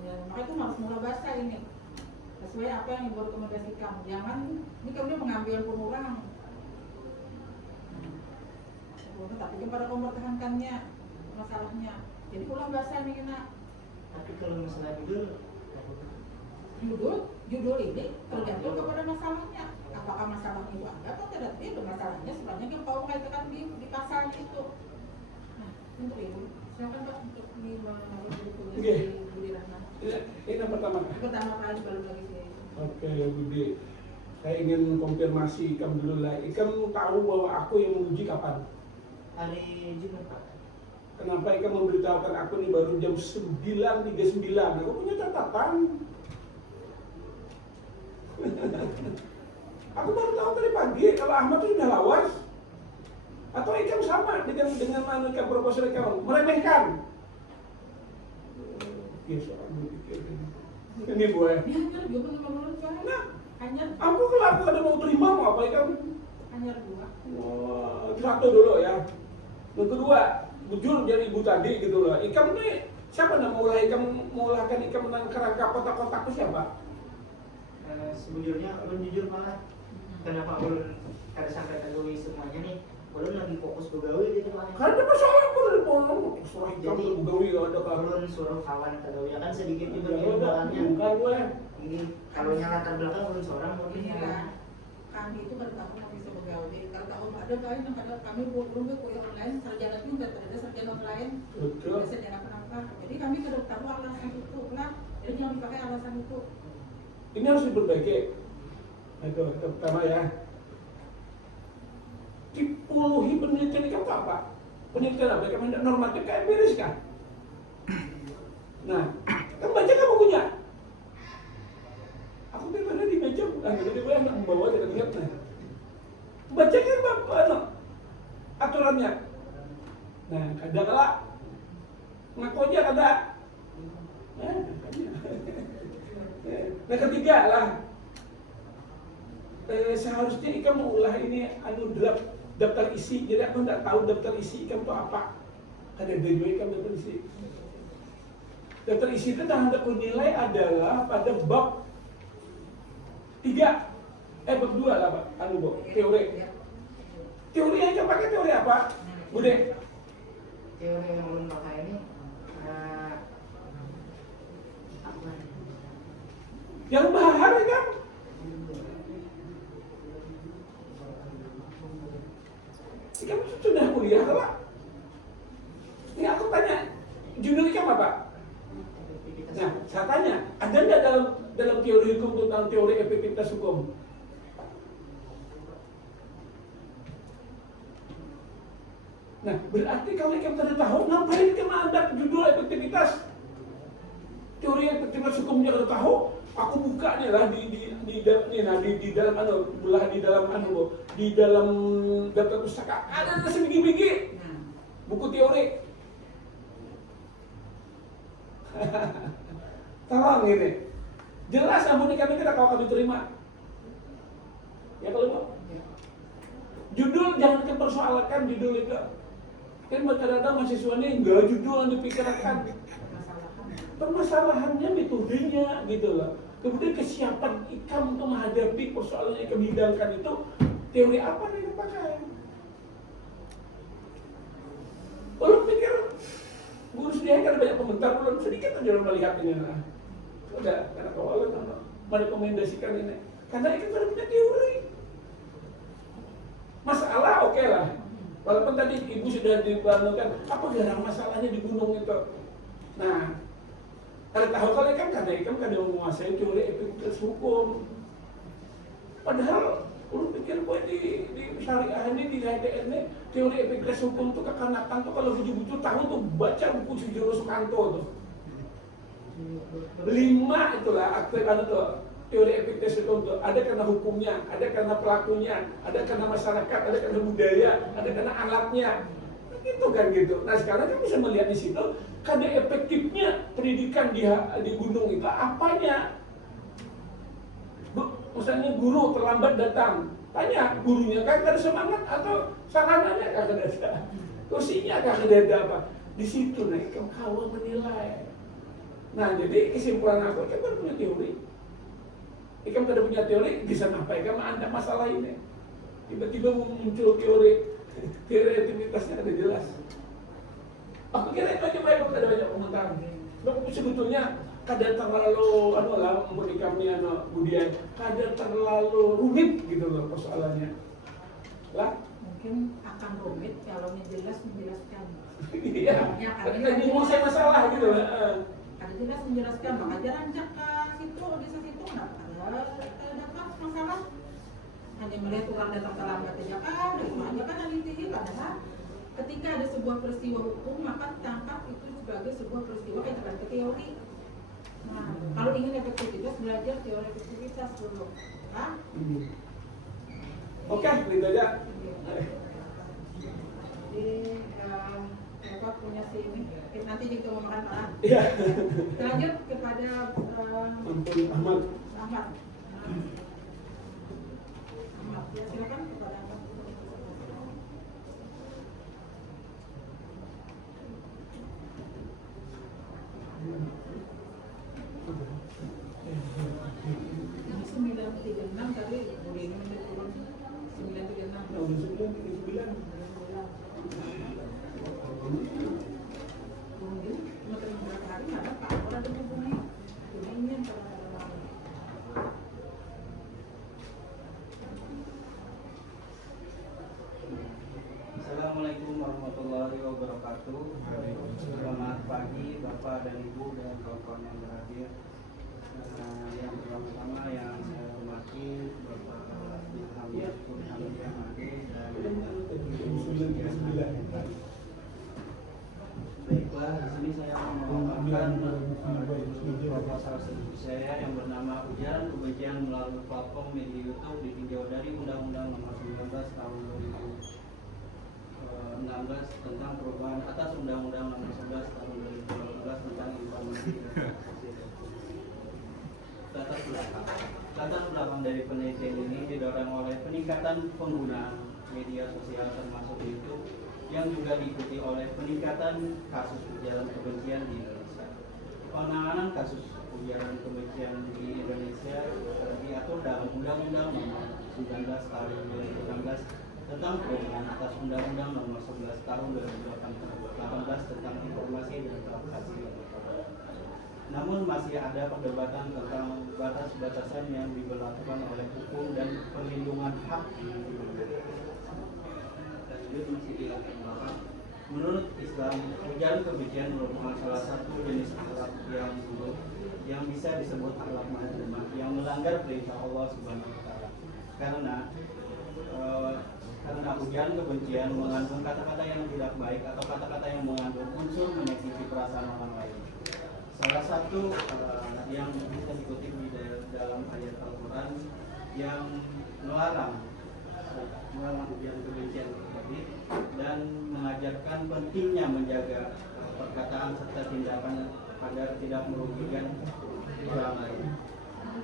Ya, maka itu harus mulai bahasa ini. Sesuai apa yang ibu rekomendasikan. Jangan ini kemudian mengambil pun orang. Tapi kepada kaum pertahankannya masalahnya. Jadi ulang bahasa ini kena. Tapi kalau masalah Judul ini tergantung kepada masalahnya. Apakah masalahnya itu ada atau tidak? Itu masalahnya sebenarnya kan kau kaitan di pasal itu. Nah, untuk ibu, silakan Pak untuk Budi Rahman. Ini yang pertama. Pertama kali baru lagi sih. Oke, Budi. Saya ingin konfirmasi Ikam dulu lah. Ikam tahu bahwa aku yang menguji kapan? hari Jumat Pak. Kenapa Ikam memberitahukan aku nih baru jam 9.39? Aku punya catatan. Aku baru tahu tadi pagi kalau Ahmad itu sudah lawas. Atau Ikam sama dengan mana Ikam proposal Ikam meremehkan. Ya soal berpikir ini Bu ya. Hanya juga menurut saya. Nah, Hanya aku kalau aku ada mau terima mau apa Ikam? hanya dua. Wah, itu satu dulu ya. Yang kedua, jujur dari ibu tadi gitu loh. Ikam nih siapa nak mengulahkan Ikam tentang kerangka kotak-kotak itu siapa? Sejujurnya ulun jujur Pak. Kenapa ulun kada sampai kagawi semuanya nih? Ulun lagi fokus begawi gitu Pak. Karena ada masalah aku dari pohon. Surah Ikam Jadi, begawi ada kan. Ulun suruh kawan kagawi kan sedikit juga Ya di udah, belakangnya. bukan gue. Ini kalau yang latar belakang ulun seorang mungkin Iya. yang Kami itu pada tahun mau bisa begawe. Kalau tahun ada kain yang ada kami belum kuliah online, sarjana juga ada sarjana online. Betul. Ada sarjana kenapa? Jadi kami sudah tahu alasan itu. Nah, jadi jangan dipakai alasan itu. Ini harus diperbaiki. Itu pertama ya. Tipologi penelitian itu apa? Penelitian apa? Kayak normatif kayak empiris kan? Nah, kan baca kan bukunya. Aku daripada di meja bukan, jadi gue enak membawa tidak lihat. Nah, baca kan apa? Aturannya. Nah, kadang lah ngaku aja kada. Nah, ketiga lah. Seharusnya ikan mengolah ini daftar isi, jadi aku tidak tahu daftar isi ikan itu apa. Ada dua ikan daftar isi. Daftar isi itu yang hendak nilai adalah pada bab 3, bab 2 lah Pak, teori. Teori yang ikan pakai teori apa? Bude? Teori yang belum pakai ini apa? Yang bahar kan? Kamu sudah kuliah Pak? Ini aku tanya, judul kamu apa? Nah, saya tanya, ada nggak dalam teori hukum tentang teori efektivitas hukum? Nah, berarti kalau kamu tidak tahu, ngapain kamu ada judul efektivitas? Teori efektivitas hukumnya kalau tahu, aku buka nih lah di dalam daftar pustaka ada sebiji-biji buku teori. Tolong ini jelas namun kami tidak kalau kami terima ya kalau mau judul jangan dipersoalkan judul itu kan kadang-kadang mahasiswa ini enggak judul yang dipikirkan permasalahannya metodenya gitu loh. Kemudian kesiapan ikan untuk menghadapi persoalan yang kami hidangkan itu teori apa yang dipakai? Belum pikir guru sendiri kan banyak komentar belum sedikit aja melihat ini lah. Udah karena kawalan merekomendasikan ini karena ikan sudah punya teori. Masalah oke lah. Walaupun tadi ibu sudah dibangunkan apa garang masalahnya di gunung itu. Nah, kalau tahu kalau ikan karena ikan kada menguasai teori efektivitas hukum. Padahal lu pikir gue di syariah ini di HTN ini teori efektivitas hukum tuh kekanakan tuh kalau butuh tahu tuh baca buku Sujoro Sukanto tuh. 5 itulah aktif tuh teori efektivitas hukum tuh ada karena hukumnya, ada karena pelakunya, ada karena masyarakat, ada karena budaya, ada karena alatnya. Gitu kan gitu. Nah sekarang kan bisa melihat di situ kada efektifnya pendidikan di gunung itu apanya? Misalnya guru terlambat datang, tanya gurunya kan ada semangat atau sarananya kan ada, kursinya kan ada apa? Di situ nih kawan menilai. Nah jadi kesimpulan aku kan baru punya teori. Ikan kada punya teori bisa ngapain? Anda masalah ini tiba-tiba muncul teori efektivitasnya ada jelas. Aku kira itu aja baik, ada banyak komentar. Sebetulnya kada terlalu menurut kami budaya kada terlalu rumit gitu loh persoalannya. Lah Mungkin akan rumit kalau jelas menjelaskan. Iya. Ya, Karena menguasai masalah gitu loh. Ada jelas menjelaskan, maka jalan cak ke situ, desa situ, nggak ada dapat masalah. Hanya melihat orang datang terlambat aja kan, semuanya kan analisis adalah ketika ada sebuah peristiwa hukum maka tangkap itu sebagai sebuah peristiwa yang terkait ke teori. Nah, kalau ingin efektivitas belajar teori efektivitas dulu, kan? Oke, gitu aja. Jadi Bapak punya si ini, nanti kita mau makan malam. Iya. Lanjut kepada Ampun Ahmad. Ahmad. Ya, silakan kepada Ahmad. Yang 936 tadi boleh ini turun 936. Mungkin makin beberapa hari ada Pak orang ada hubungi. Ini yang Assalamualaikum warahmatullahi wabarakatuh. Selamat pagi Bapak dan Ibu dan kawan-kawan yang berhadir. Yang pertama yang saya hormati Bapak saya yang bernama Ujaran Kebencian melalui platform media YouTube ditinjau dari Undang-Undang Nomor 19 Tahun 2016 tentang perubahan atas Undang-Undang Nomor 11 Tahun 2018 tentang informasi dan transaksi. Latar belakang dari penelitian ini didorong oleh peningkatan penggunaan media sosial termasuk YouTube yang juga diikuti oleh peningkatan kasus ujaran kebencian di Indonesia. Penanganan kasus ujaran kebencian di Indonesia diatur dalam Undang-Undang Nomor 19 Tahun 2016 tentang perubahan atas Undang-Undang Nomor 11 Tahun 2018 tentang informasi dan transaksi. Namun masih ada perdebatan tentang batas-batasan yang diberlakukan oleh hukum dan perlindungan hak. Menurut Islam, ujaran kebencian merupakan salah satu jenis akhlak yang bisa disebut akhlak mazmumah yang melanggar perintah Allah Subhanahu wa taala. Karena ujaran kebencian mengandung kata-kata yang tidak baik atau kata-kata yang mengandung unsur menyakiti perasaan orang lain. Salah satu yang bisa dikutip di dalam ayat Al-Quran yang melarang ujaran kebencian tersebut dan mengajarkan pentingnya menjaga perkataan serta tindakan agar tidak merugikan orang lain.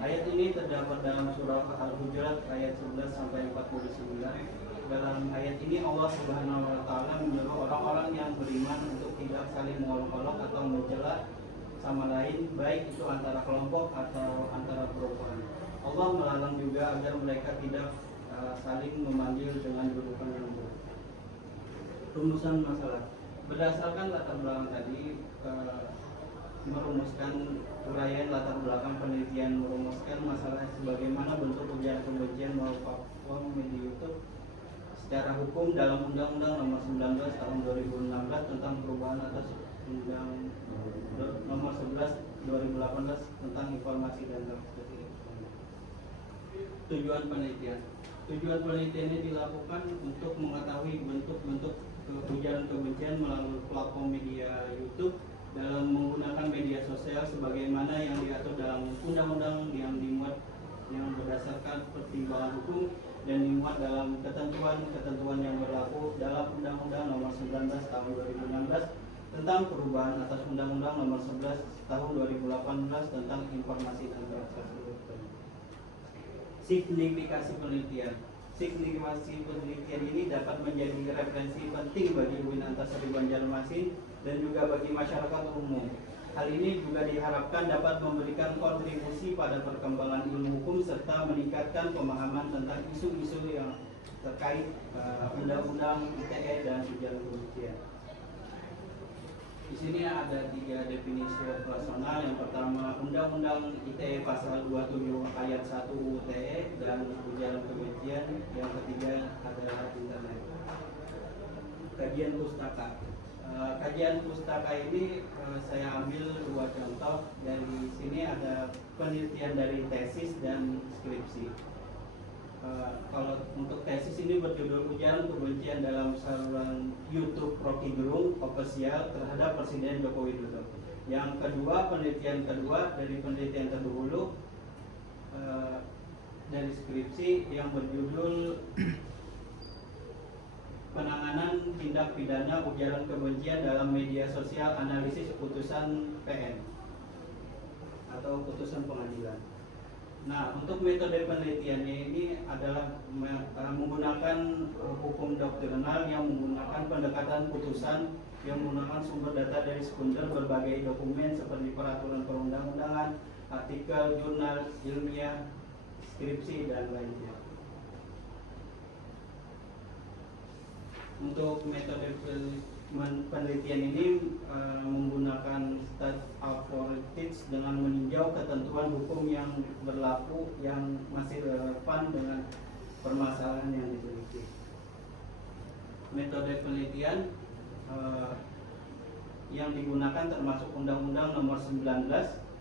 Ayat ini terdapat dalam surah Al-Hujurat ayat 11 sampai 49. Dalam ayat ini Allah Subhanahu wa taala menyuruh orang-orang yang beriman untuk tidak saling mengolok-olok atau mencela sama lain, baik itu antara kelompok atau antara perubahan. Allah melarang juga agar mereka tidak saling memanggil dengan julukan yang buruk. Rumusan masalah berdasarkan latar belakang tadi, merumuskan uraian latar belakang penelitian merumuskan masalah sebagaimana bentuk ujaran kebencian melalui platform media YouTube secara hukum dalam Undang-Undang Nomor 19 Tahun 2016 tentang perubahan atas Undang Nomor 11 2018 tentang informasi dan transaksi. Tujuan penelitian ini dilakukan untuk mengetahui bentuk-bentuk ujaran kebencian melalui platform media YouTube dalam menggunakan media sosial sebagaimana yang diatur dalam undang-undang yang dimuat yang berdasarkan pertimbangan hukum dan dimuat dalam ketentuan yang berlaku dalam Undang-Undang Nomor 19 Tahun 2016 tentang perubahan atas Undang-Undang Nomor 11 Tahun 2018 tentang informasi dan transaksi elektronik. Signifikasi penelitian ini dapat menjadi referensi penting bagi UIN Antasari Banjarmasin dan juga bagi masyarakat umum. Hal ini juga diharapkan dapat memberikan kontribusi pada perkembangan ilmu hukum serta meningkatkan pemahaman tentang isu-isu yang terkait Undang-Undang ITE dan ujaran kebencian. Di sini ada 3 definisi operasional. Yang pertama, Undang-Undang ITE Pasal 27 Ayat 1 UTE dan ujaran kebencian. Yang ketiga adalah internet. Kajian pustaka. Kajian pustaka ini saya ambil 2 contoh. Dari sini ada penelitian dari tesis dan skripsi. Kalau untuk tesis ini berjudul Ujaran Kebencian dalam Saluran YouTube Rocky Gerung Official terhadap Presiden Joko Widodo. Yang kedua, penelitian kedua dari penelitian terdahulu dari skripsi yang berjudul Penanganan Tindak Pidana Ujaran Kebencian dalam Media Sosial Analisis Putusan PN atau Putusan Pengadilan. Nah, untuk metode penelitiannya ini adalah menggunakan hukum doktrinal yang menggunakan pendekatan putusan yang menggunakan sumber data dari sekunder berbagai dokumen seperti peraturan perundang-undangan, artikel, jurnal, ilmiah, skripsi, dan lainnya. Untuk metode penelitian ini menggunakan state authorities dengan meninjau ketentuan hukum yang berlaku yang masih relevan dengan permasalahan yang diteliti. Metode penelitian yang digunakan termasuk Undang-Undang Nomor 19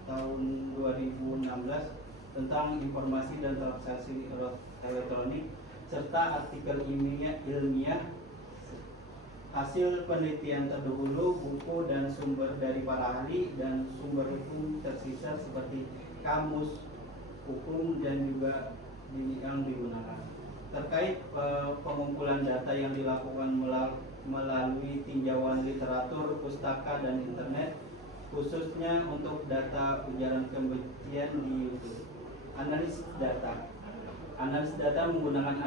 Tahun 2016 tentang informasi dan transaksi elektronik serta artikel ilmiah, hasil penelitian terdahulu, buku dan sumber dari para ahli dan sumber hukum tersisa seperti kamus hukum dan juga yang digunakan. Terkait pengumpulan data yang dilakukan melalui tinjauan literatur, pustaka, dan internet, khususnya untuk data ujaran kebencian di YouTube. Analisis data. Analisis data menggunakan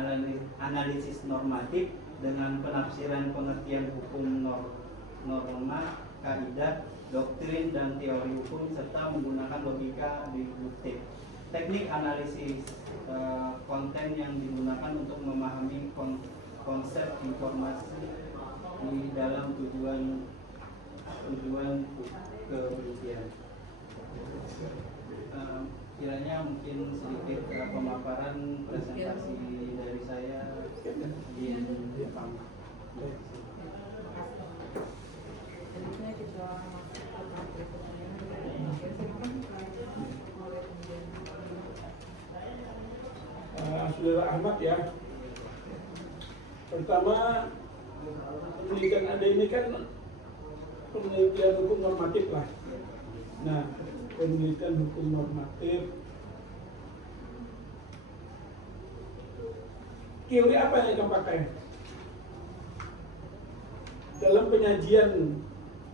analisis normatif dengan penafsiran pengertian hukum norma, kaidah, doktrin, dan teori hukum, serta menggunakan logika deduktif. Teknik analisis konten yang digunakan untuk memahami konsep informasi di dalam tujuan kebencian. Kiranya mungkin sedikit pemaparan presentasi dari saya di Selanjutnya kita masuk ke tahap berikutnya. Saudara Ahmad ya. Pertama, penelitian Anda ini kan penelitian hukum normatif lah. Nah, penelitian hukum normatif, teori apa yang akan pakai dalam penyajian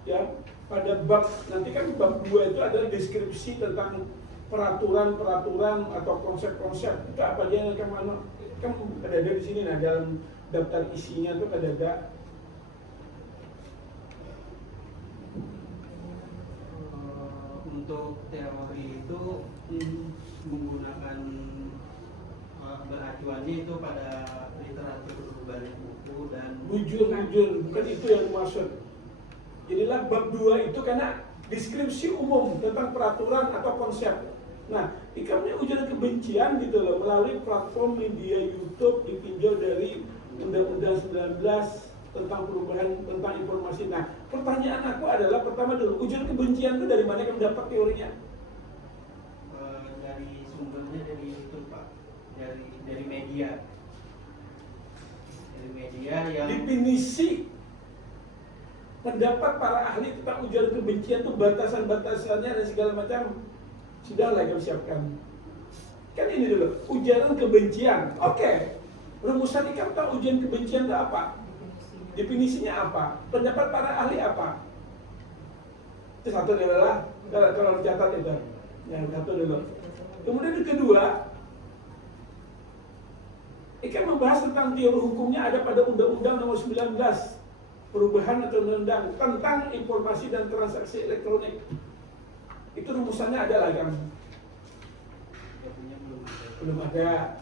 ya pada bab, nanti kan bab 2 itu adalah deskripsi tentang peraturan-peraturan atau konsep-konsep itu apa aja yang kan ada di sini. Nah, dalam daftar isinya tuh ada untuk teori itu menggunakan beracuannya itu pada literatur balik buku dan bujur bukan itu yang dimaksud. Jadilah bab 2 itu karena deskripsi umum tentang peraturan atau konsep. Nah, ikamnya ujaran kebencian gitu loh melalui platform media YouTube ditinjau dari Undang-Undang 19 tentang perubahan tentang informasi. Nah, pertanyaan aku adalah pertama dulu, ujaran kebencian itu dari mana kamu dapat teorinya? Dari sumbernya dari YouTube, Pak. Dari media. Dari media yang Definisi pendapat para ahli tentang ujaran kebencian itu batasan-batasannya dan segala macam sudahlah kami siapkan. Kan ini dulu, ujaran kebencian. Oke. Rumusan ikan tahu ujaran kebencian itu apa? Definisinya apa? Pendapat para ahli apa? Itu satu dulu lah. Kalau dicatat itu. Yang satu dulu. Kemudian yang kedua, ikan membahas tentang teori hukumnya ada pada Undang-Undang Nomor 19 perubahan atau undang tentang informasi dan transaksi elektronik. Itu rumusannya ada lah kan? Belum ada.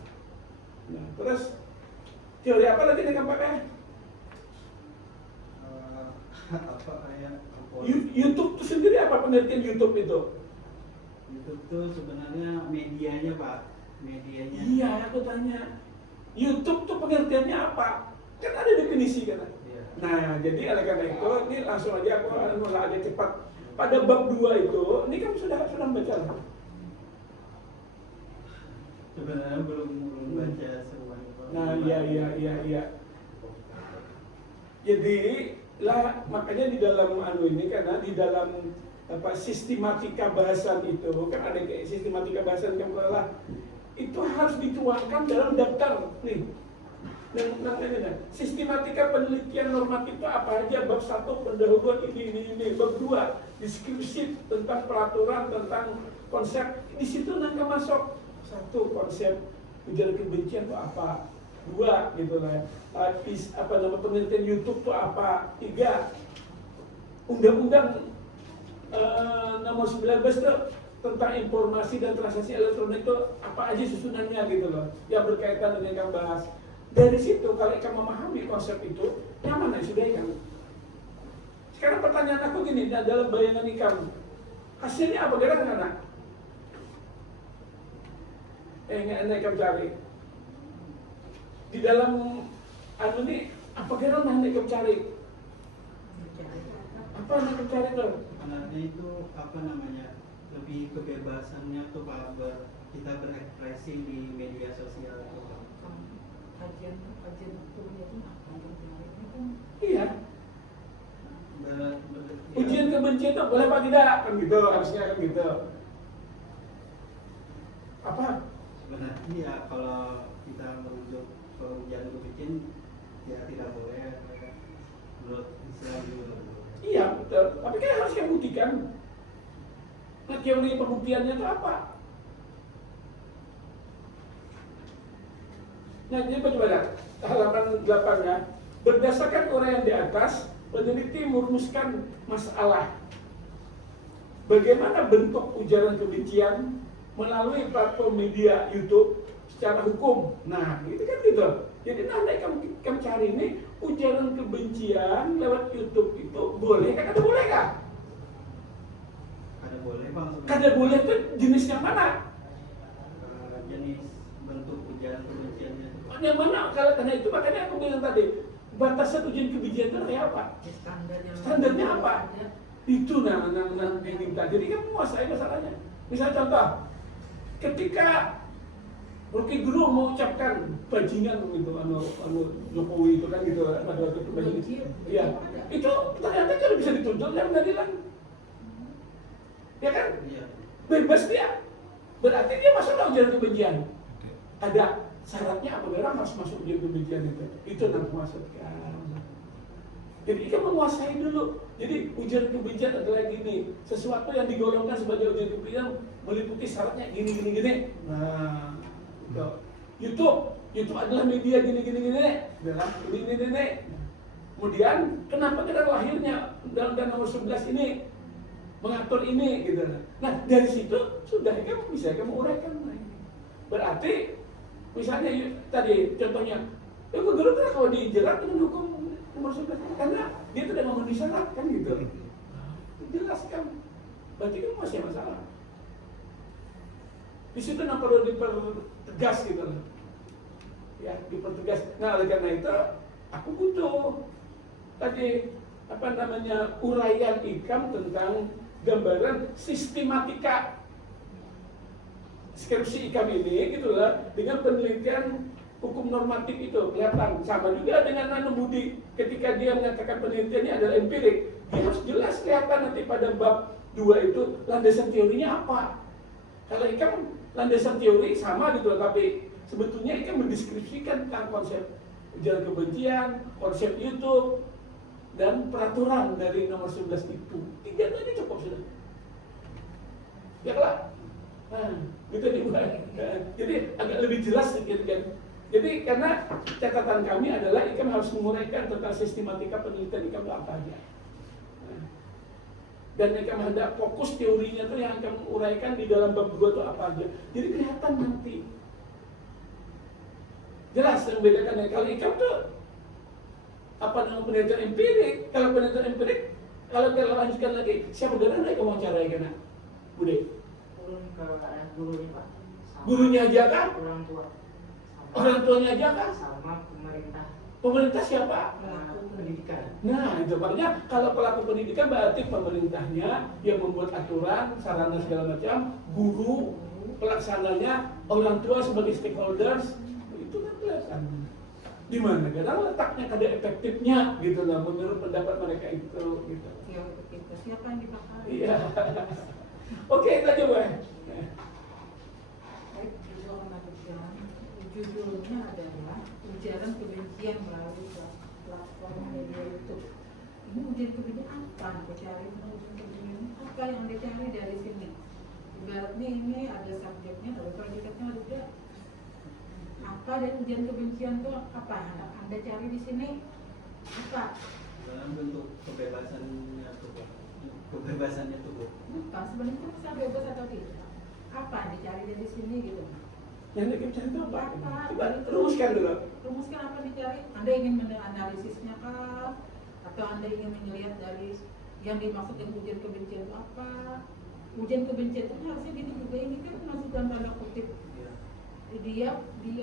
Nah, terus teori apa lagi yang pakai? YouTube itu sendiri apa pengertian YouTube itu? YouTube itu sebenarnya medianya, Pak. Medianya. Iya, aku tanya. YouTube itu pengertiannya apa? Kan ada definisi kan? Iya. Nah, jadi oleh karena itu, ini langsung aja aku mulai aja cepat. Pada bab 2 itu, ini kan sudah membaca lah. Sebenarnya belum baca semuanya, Pak. Nah, iya. Jadi lah makanya di dalam ini karena di dalam sistematika bahasan itu kan ada sistematika bahasan yang telah itu harus dituangkan dalam daftar nih. Dan namanya sistematika penelitian normatif itu apa aja? Bab 1 pendahuluan ini, bab 2 deskripsi tentang peraturan tentang konsep. Di situ nanti masuk 1 konsep ujaran kebencian itu apa? 2 gitu lah. Apa nama penelitian YouTube itu apa? 3 Undang-Undang Nomor 19 itu tentang informasi dan transaksi elektronik itu apa aja susunannya gitu loh, yang berkaitan dengan yang bahas. Dari situ kalau kamu memahami konsep itu, yang mana sudah ikan. Sekarang pertanyaan aku gini, dalam bayangan kamu, hasilnya apa gerak anak? Nggak kamu cari. Di dalam ini apa gerak nanti kamu cari? Apa yang kamu cari tuh? Sebenarnya itu apa namanya? Lebih kebebasannya tuh Pak, kita berekspresi di media sosial itu Pak. Kajian hukumnya itu apa? Iya. Ya. Ujian kebencian itu boleh apa tidak? Kan gitu, harusnya kan gitu. Apa? Sebenarnya ya kalau kita merujuk ke ujian kebencian ya tidak boleh menurut Islam juga. Iya betul, tapi kan harus kamu buktikan. Nah, teori pembuktiannya itu apa? Nah, jadi bagaimana? Halaman 8 ya. Berdasarkan uraian di atas, peneliti merumuskan masalah bagaimana bentuk ujaran kebencian melalui platform media YouTube secara hukum. Nah, itu kan gitu. Jadi nanti kamu cari ini ujaran kebencian lewat YouTube itu boleh kan atau boleh nggak? Kada boleh bang. Kada boleh itu jenis yang mana? Jenis bentuk ujaran kebenciannya. Yang mana? Kalau karena itu makanya aku bilang tadi batasan ujian kebencian itu kayak apa? Standarnya apa? Itu nah diminta. Jadi kan menguasai masalahnya. Misalnya contoh, ketika Rocky Gerung mengucapkan bajingan gitu, Jokowi itu kan gitu pada waktu itu bajingan. Iya, itu ternyata kalau bisa dituntut dalam pengadilan, ya kan? Iya. Bebas dia. Berarti dia masuk dalam ujaran kebencian. Ada syaratnya apa? Orang harus masuk ujian kebencian itu. Itu yang maksudkan. Jadi kita menguasai dulu. Jadi ujian kebencian adalah gini, sesuatu yang digolongkan sebagai ujian kebencian meliputi syaratnya gini. Nah, YouTube adalah media gini. Dalam ini. Kemudian kenapa kita lahirnya dalam nomor 11 ini mengatur ini gitu. Nah, dari situ sudah kamu bisa kamu uraikan. Berarti misalnya tadi contohnya, dulu kan kalau dijerat dengan hukum nomor 11 karena dia tidak memenuhi syarat kan gitu. Jelaskan. Berarti kan masih masalah. Di situ yang perlu dipertegas gitu loh. Ya, dipertegas. Nah, oleh karena itu aku butuh tadi uraian IKAM tentang gambaran sistematika skripsi IKAM ini gitu lah, dengan penelitian hukum normatif itu kelihatan. Sama juga dengan Budi ketika dia mengatakan penelitiannya adalah empirik, dia harus jelas kelihatan nanti pada bab 2 itu landasan teorinya apa. Kalau IKAM landasan teori sama gitu loh, tapi sebetulnya IKAM mendeskripsikan tentang konsep ujaran kebencian, konsep YouTube, dan peraturan dari nomor 11 itu. 3 tadi cukup sudah. Ya lah. Nah, gitu dimulai. Jadi agak lebih jelas sedikit kan. Jadi karena catatan kami adalah IKAM harus menguraikan tentang sistematika penelitian IKAM itu apa aja. Dan IKAM hendak fokus teorinya itu yang akan menguraikan di dalam bab 2 itu apa aja. Jadi kelihatan nanti. Jelas yang membedakan. Kalau IKAM tuh apa namanya penelitian empirik. Kalau penelitian empirik, kalau kita lanjutkan lagi, siapa dengan mereka mau cara kena? Bude. Turun ke gurunya Pak. Gurunya aja kan? Orang tua. Orang tuanya aja kan? Sama pemerintah. Pemerintah siapa? Pelaku pendidikan. Nah, itu makanya kalau pelaku pendidikan berarti pemerintahnya yang membuat aturan, sarana segala macam, guru, pelaksananya, orang tua sebagai stakeholders, itu kan kelihatan. Di mana? Karena letaknya kada efektifnya gitu lah menurut pendapat mereka itu gitu. Ya begitu. Siapa yang dipakai? Iya. Oke, itu aja, Boy. Baik, Ibu lanjutkan. Judulnya adalah ujaran kebencian melalui platform media YouTube. Ini ujaran kebencian apa? Anda cari ujaran kebencian apa yang Anda cari dari sini? Ibaratnya ini ada subjeknya, ada predikatnya, ada tidak. Apa dan ujian kebencian itu apa? Anda cari di sini apa? Dalam bentuk kebebasannya tuh, kebebasannya tuh. Bukan, sebenarnya bisa bebas atau tidak? Apa yang dicari dari sini gitu? Yang kita cari itu apa? Apa? Coba rumuskan dulu. Rumuskan apa dicari? Anda ingin menganalisisnya kah? Atau Anda ingin melihat dari yang dimaksud dengan ujian kebencian itu apa? Ujian kebencian itu harusnya gini juga, ini kan masuk dalam tanda kutip. Dia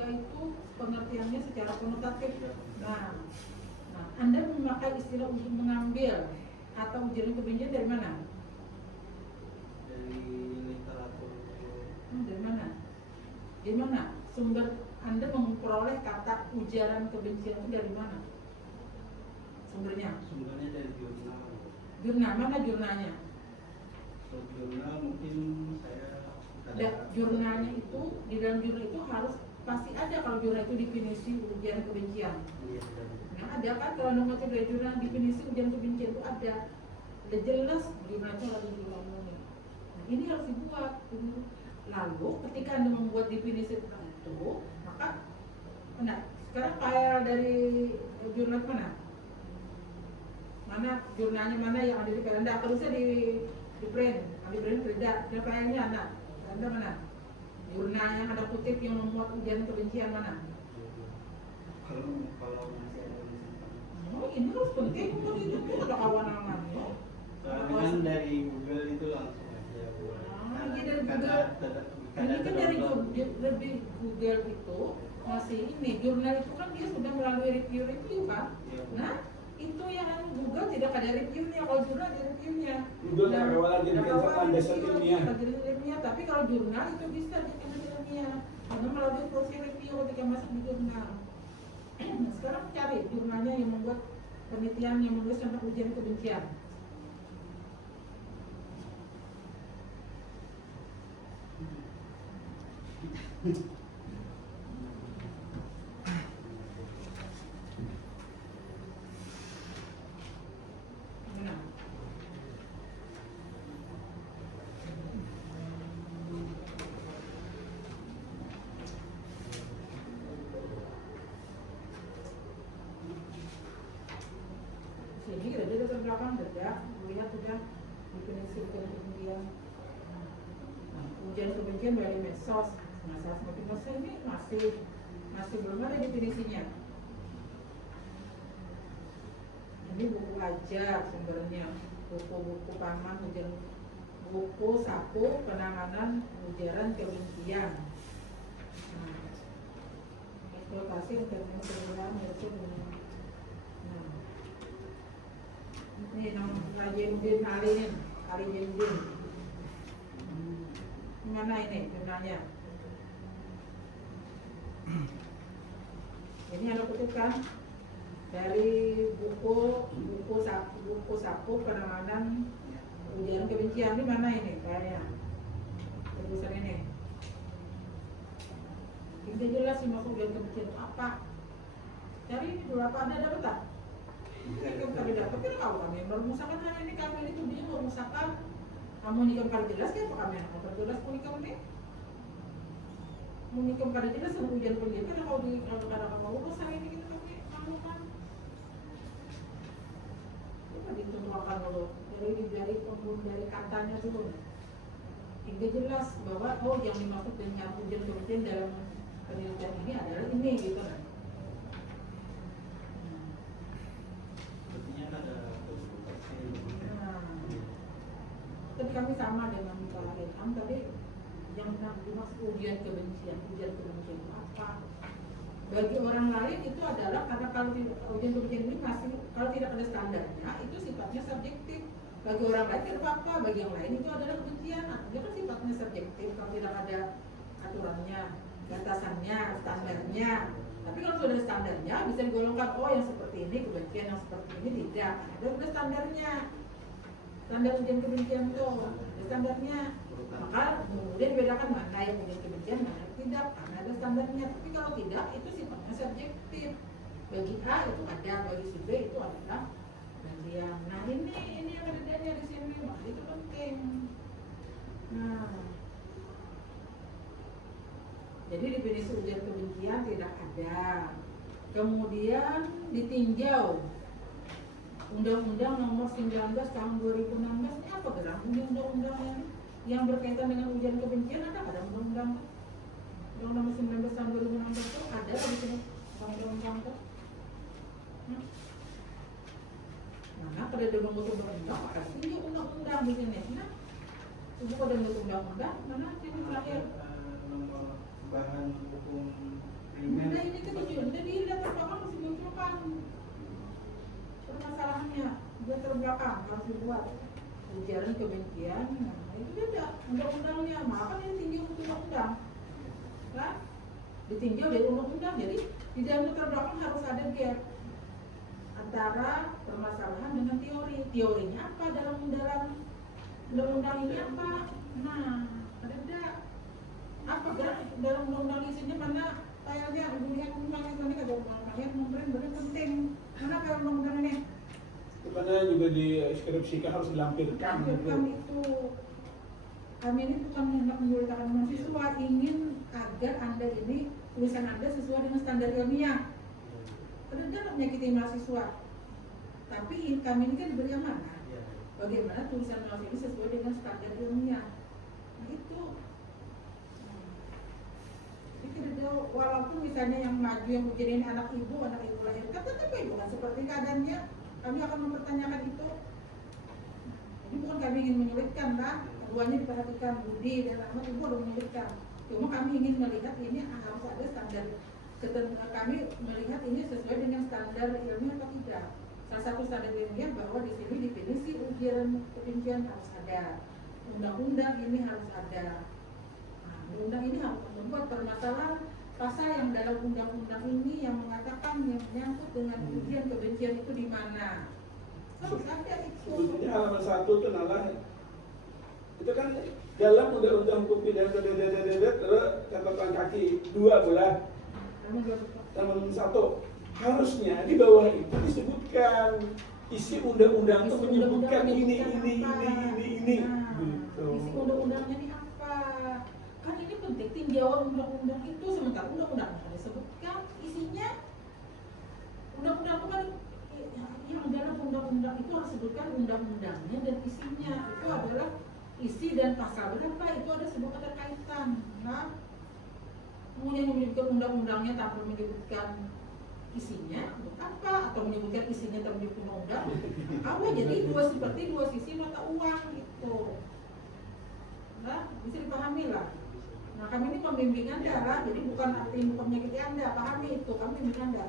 itu pengertiannya secara konotatif. Nah, Anda memakai istilah untuk mengambil atau ujaran kebencian dari mana? Dari literatur. Dari mana? Dari mana? Sumber Anda memperoleh kata ujaran kebencian itu dari mana? Sumbernya? Sumbernya dari jurnal. Jurnal, mana jurnalnya? Jurnal mungkin saya jurnalnya itu, di dalam jurnal itu harus pasti ada kalau jurnal itu definisi ujian kebencian. Nah ada kan kalau normatif dari jurnal definisi ujian kebencian itu ada, udah jelas jurnal itu harus diulangi. Nah ini harus dibuat. Lalu ketika Anda membuat definisi itu, maka mana? Sekarang file dari jurnal mana? Mana jurnalnya mana yang ada di file Anda? Kalau bisa di print, di print tidak. Dan filenya Anda mana? Jurnal yang ada kutip yang memuat ujian kebencian mana? Kalau masih ada tulisan. Oh, ini harus penting untuk itu tuh ada kawan-kawannya. Kan dari Google itu langsung aja buat. Ini dari Google. Ini kan dari Google itu masih ini jurnal itu kan dia sudah melalui review kan. Nah itu yang Google tidak ada reviewnya, kalau jurnal ada reviewnya. Google nggak bawa lagi dengan dasar ilmiah. Tapi kalau jurnal itu bisa dengan ilmiah karena melalui proses review ketika masuk di jurnal. Sekarang cari jurnalnya yang membuat penelitian yang menulis tentang ujian kebencian. Nah. Sini ada di belakang sudah melihat sudah definisi kebencian. Ujian kebencian dari medsos. Masalah semakin masa ini masih belum ada definisinya. Ini buku ajar sumbernya, buku paman ujian, buku saku penanganan ujaran kebencian. Eksploitasi internet penggunaan medsos. Ini nama Jendin Ali Jendin. Mana ini jurnalnya? Ini ada kutipkan dari buku saku penanganan ujaran kebencian. Ini mana ini kayaknya? Tulisan ini. Ini jelas sih maksud ujaran kebencian itu apa? Cari ini dulu apa ada dapat tak? Ini kami dapat kan kau kami merumuskan hal ini kami ini tuh dia merumuskan. Kamu nikam kalau jelas ya apa kami? Kalau jelas pun nikam nih. Menikam pada jelas sama ujian kebencian kan kalau ada kamu urus hari ini kita kami malu kan. Coba ditentukan dulu dari katanya dulu. Hingga jelas bahwa yang dimaksud dengan ujian kebencian dalam penelitian ini adalah ini gitu kan. Tapi kami sama dengan Pak Ilham tadi yang dimaksud ujian kebencian itu apa? Bagi orang lain itu adalah karena kalau ujian kebencian ini masih kalau tidak ada standarnya itu sifatnya subjektif. Bagi orang lain tidak apa-apa, bagi yang lain itu adalah kebencian. Itu kan sifatnya subjektif kalau tidak ada aturannya, batasannya, standarnya. Tapi kalau sudah standarnya bisa digolongkan yang seperti ini kebencian, yang seperti ini tidak. Ada sudah standarnya. Standar ujian kebencian itu ada standarnya. Maka kemudian dibedakan mana yang ujian kebencian, mana tidak, karena ada standarnya. Tapi kalau tidak itu sifatnya subjektif. Bagi A itu ada, bagi si B itu adalah kebencian. Nah ini yang bedanya di sini, maka itu penting. Nah, jadi definisi ujian kebencian tidak ada. Kemudian ditinjau Undang-Undang Nomor 19 Tahun 2016 ini apa gerak? Undang-undang yang berkaitan dengan ujian kebencian ada undang-undang Nomor 19 Tahun 2016 itu ada di sini undang-undang itu. Mana pada undang-undang apa sih undang-undang di sini? Nah, itu pada undang-undang mana yang terakhir? Nomor bahan hukum primer. Nah ini kan udah dilihat terbelakang masih muncul kan permasalahannya dia terbelakang harus dibuat ujaran kebencian. Nah itu beda undang-undangnya, maka ini tinjau undang-undang kan ditinjau dari undang-undang. Jadi di dalam terbelakang harus ada gap antara permasalahan dengan teorinya apa dalam undang-undang ini apa. Nah ada beda apa gerak dalam undang-undang isinya mana filenya dunia kembang ini kagak undang-undangnya bener penting mana file undang-undang ini Karena juga di skripsi harus dilampirkan. itu kami ini bukan hendak memberitakan mahasiswa ingin agar anda ini tulisan anda sesuai dengan standar ilmiah karena tidak menyakiti mahasiswa tapi kami ini kan diberi amanah bagaimana tulisan mahasiswa ini sesuai dengan standar ilmiah nah itu walaupun misalnya yang maju yang ujian ini anak ibu lahirkan tetap bukan seperti keadaannya kami akan mempertanyakan itu ini bukan kami ingin menyulitkan lah keduanya diperhatikan Budi dan Rahmat ibu udah menyulitkan cuma kami ingin melihat ini harus ada standar kami melihat ini sesuai dengan standar ilmiah atau tidak salah satu standar ilmiah bahwa di sini definisi ujian kebencian harus ada undang-undang ini harus ada undang ini harus membuat permasalahan pasal yang dalam undang-undang ini yang mengatakan yang menyangkut dengan ujian kebencian itu di mana? Harus ada itu. Sebetulnya halaman 1 itu adalah itu kan dalam undang-undang hukum pidana catatan kaki 2 bola. Halaman 1 harusnya di bawah itu disebutkan isi undang-undang itu menyebutkan ini. Gitu. Isi undang-undangnya ini apa? Kan ini penting tinjauan undang-undang itu sementara undang-undang disebutkan isinya undang-undang itu kan yang dalam undang-undang itu harus sebutkan undang-undangnya dan isinya itu adalah isi dan pasal berapa itu ada sebuah keterkaitan nah kemudian menyebutkan undang-undangnya tanpa menyebutkan isinya apa atau menyebutkan isinya tanpa menyebutkan undang apa jadi seperti dua sisi mata uang gitu nah bisa dipahami lah. Nah kami ini pembimbing Anda lah, jadi bukan arti bukan menyakiti Anda, pahami itu, kami bimbing Anda.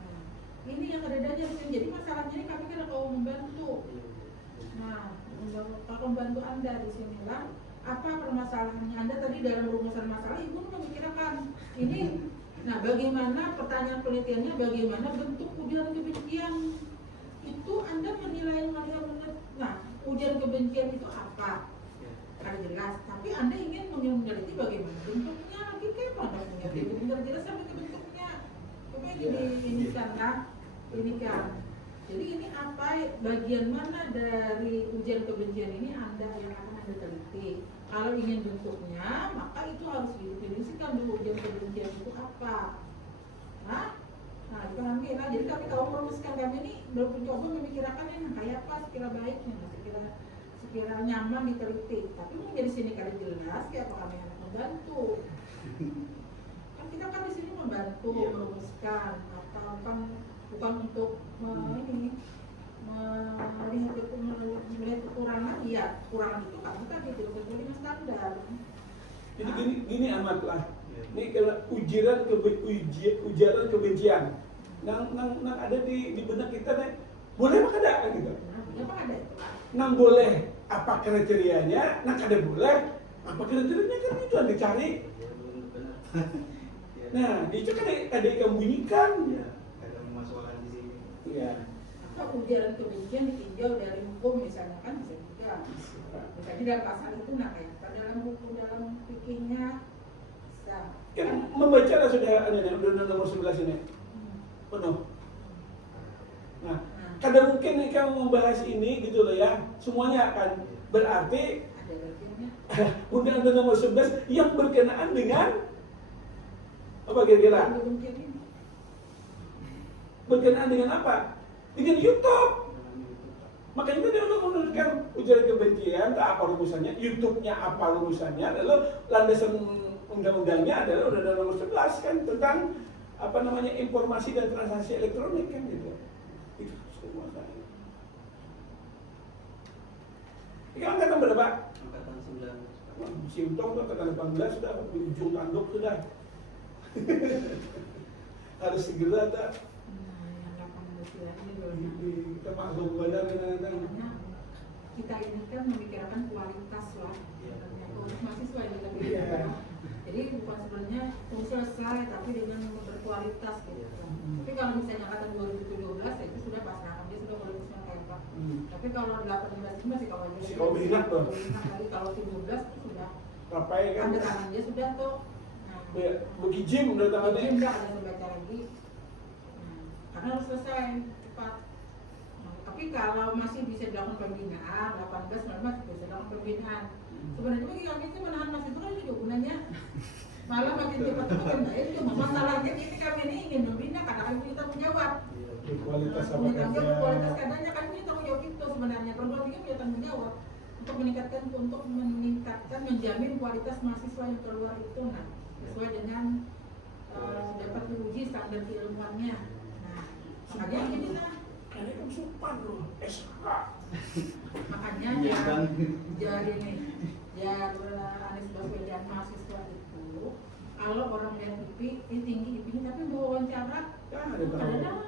Nah, ini yang kededanya di sini. Jadi masalahnya ini kami kan kalau membantu. Nah, kalau membantu Anda di sini lah, apa permasalahannya Anda tadi dalam rumusan masalah Ibu memikirkan ini. Nah, bagaimana pertanyaan penelitiannya, bagaimana bentuk ujian kebencian itu Anda menilai nah ujian kebencian itu apa? Ada jelas, tapi Anda ingin meneliti bagaimana bentuknya lagi kayak mana punya benar jelas sampai ke bentuknya coba ini kan jadi ini apa bagian mana dari ujian kebencian ini Anda yang akan Anda teliti kalau ingin bentuknya maka itu harus didefinisikan dulu ujian kebencian itu apa nah dipahami lah jadi kami kalau merumuskan kami ini mencoba memikirkan yang kayak apa sekira baiknya sekira nyaman diteliti, tapi mungkin di sini kalau jelas kayak apa kami akan membantu. Kan kita kan di sini membantu merumuskan atau kan bukan untuk melihat kekurangan, iya kekurangan itu kan tadi tidak sesuai dengan standar. Jadi gini amat lah. Ini kalau ujaran kebencian, nang ada di benak kita nih, boleh apa ada kan gitu? Apa ada itu? Nang boleh apa kriterianya, nang ada boleh apa kriterianya kan itu yang dicari. Nah, itu kan ada ikan bunyikan. Ada memasukkan di sini. Iya. Apa ujaran kebencian ditinjau dari hukum misalnya kan bisa juga. Misalnya dalam pasal itu kayak dalam hukum dalam fikihnya bisa. Kan membaca lah sudah undang-undang nomor 11 ini. Penuh. Nah, kadang mungkin nih kamu membahas ini gitu loh ya, semuanya akan berarti Ada bagiannya. Undang-Undang nomor 11 yang berkenaan dengan apa kira-kira? Berkenaan dengan apa? Dengan YouTube. Makanya tadi untuk menunjukkan ujaran kebencian, apa rumusannya, YouTube-nya apa rumusannya, lalu landasan undang-undangnya adalah Undang-Undang nomor 11 kan tentang apa namanya informasi dan transaksi elektronik kan gitu. Itu semua saya. Ini angkatan berapa? Angkatan 9. Si Untung tuh angkatan 18 sudah di ujung tanduk sudah. Harus segera tak kita masuk benar kadang-kadang. Kita ini kan memikirkan kualitas lah untuk mahasiswa yang kita Iya. jadi bukan sebenarnya selesai tapi dengan berkualitas gitu. Tapi kalau misalnya angkatan 2017 itu sudah pasrah dia sudah boleh bisa kayak tapi kalau 18 itu masih kalau Masih kalau minat tuh. Tapi kalau 17 itu sudah Rapai kan. Tanda tangan dia sudah tuh. Nah, Begijim udah tangannya. izin nggak ada baca lagi. Karena harus selesai cepat. Nah, tapi kalau masih bisa dilakukan pembinaan, 18 masih bisa dilakukan pembinaan. Sebenarnya bagi kami itu menahan mas itu kan juga gunanya. Malah makin cepat itu kan baik. Cuma masalahnya ini kami ini ingin membina karena kami punya tanggung jawab. Kualitas apa Punya tanggung jawab, kualitas kerja. kadernya kami punya tanggung jawab itu sebenarnya. Perguruan tinggi punya tanggung jawab untuk meningkatkan menjamin kualitas mahasiswa yang keluar itu sesuai dengan dapat diuji standar keilmuannya. Nah, makanya ini lah. Ini kan supan loh, SK. Makanya Iya, Bang. jadi nih, Anies Baswedan mahasiswa itu kalau orang lihat IP, ini tinggi IP-nya tapi mau wawancara, Ya, ada kadang-kadang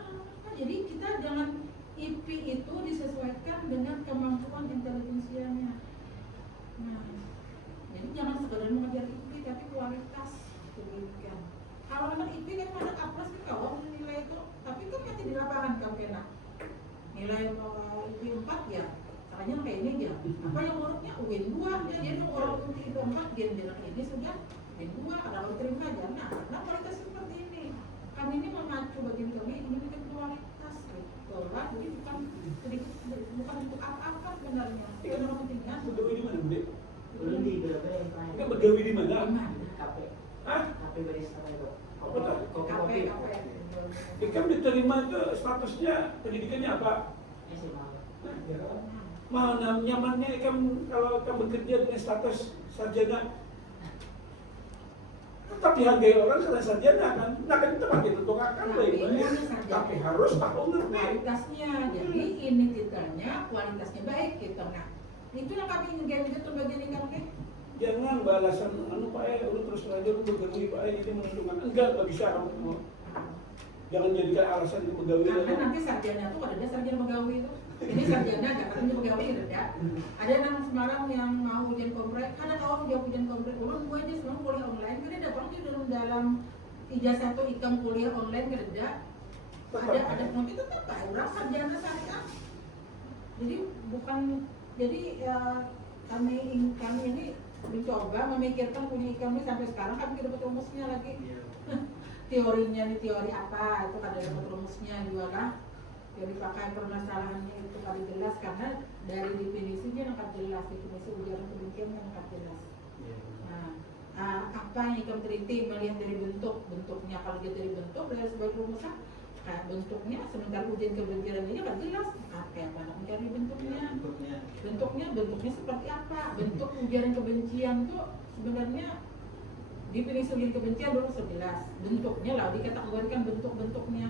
jadi kita jangan IP itu disesuaikan dengan kemampuan intelijensianya. Nah, jadi jangan sekedar mengejar IP tapi kualitas pendidikan. Kalau anak IP kan ada aplas kan kalau nilai itu, tapi kan nanti di lapangan kamu kena nilai IP 4 ya, caranya kayak ini ya. Apa yang buruknya UIN 2 ya, jadi orang IP 4 dia bilang ini sudah UIN 2 ada terima aja. Nah, kualitas seperti ini. Kami ini memacu bagian kami ini bikin kualitas gitu lah. Jadi bukan untuk apa-apa sebenarnya. Itu yang pentingnya. Begawi di mana, Budi? Belum di berapa yang lain. Kita begawi di mana? KP. Hah? KP barista itu. Apa tuh? Kopi. Ikam diterima itu statusnya pendidikannya apa? SMA. Nah, ya. Mana nyamannya ikam kalau ikam bekerja dengan status sarjana? Tetap dihargai orang karena sarjana kan. Nah kan itu makin untuk akan baik-baik. Tapi harus tahu ngerti. Kualitasnya, jadi ini titelnya kualitasnya baik gitu. Nah, itu yang kami ingin itu bagian yang kami. Jangan balasan Pak lu terus aja lu begawi Pak ini menentukan enggak bisa kamu. Jangan jadikan alasan untuk begawi. Karena nanti sarjana tuh ada sarjana begawi itu. Ini sarjana Jakarta begawi ada. Ada yang Semarang yang mau ujian komprek, ada kawan dia ujian komprek, orang gua aja semua kuliah online, kan ada orang di dalam ijazah satu ikam kuliah online kerja. Ada nanti tetap orang sarjana syariah. Jadi bukan kami ini mencoba memikirkan punya ikam ini sampai sekarang kami tidak dapat rumusnya lagi. Teorinya nih teori apa itu kada dapat rumusnya juga kan. Yang dipakai permasalahannya itu kali jelas karena dari definisinya lengkap jelas, definisi ujaran kebencian yang lengkap jelas. Nah, apa yang ikam teliti melihat dari bentuknya, kalau dia dari bentuk dari sebuah rumusan, nah, bentuknya sementara ujian kebencian ini kan jelas apa anak mencari bentuknya seperti apa, bentuk ujaran kebencian itu sebenarnya definisi ujian kebencian dulu 11 bentuknya lah dikategorikan bentuk-bentuknya.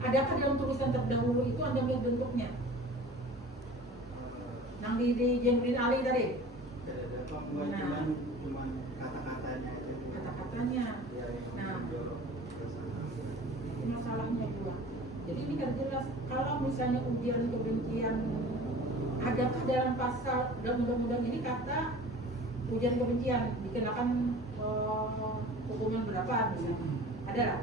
Adakah dalam tulisan terdahulu itu Anda melihat bentuknya? Yang di Jendrin Ali tadi? Cuma kata-katanya itu. Kata-katanya. Nah, itu masalahnya juga. Jadi ini kan jelas kalau misalnya ujian kebencian, adakah dalam pasal dalam undang-undang ini kata ujian kebencian dikenakan hukuman berapa misalnya? Ada lah?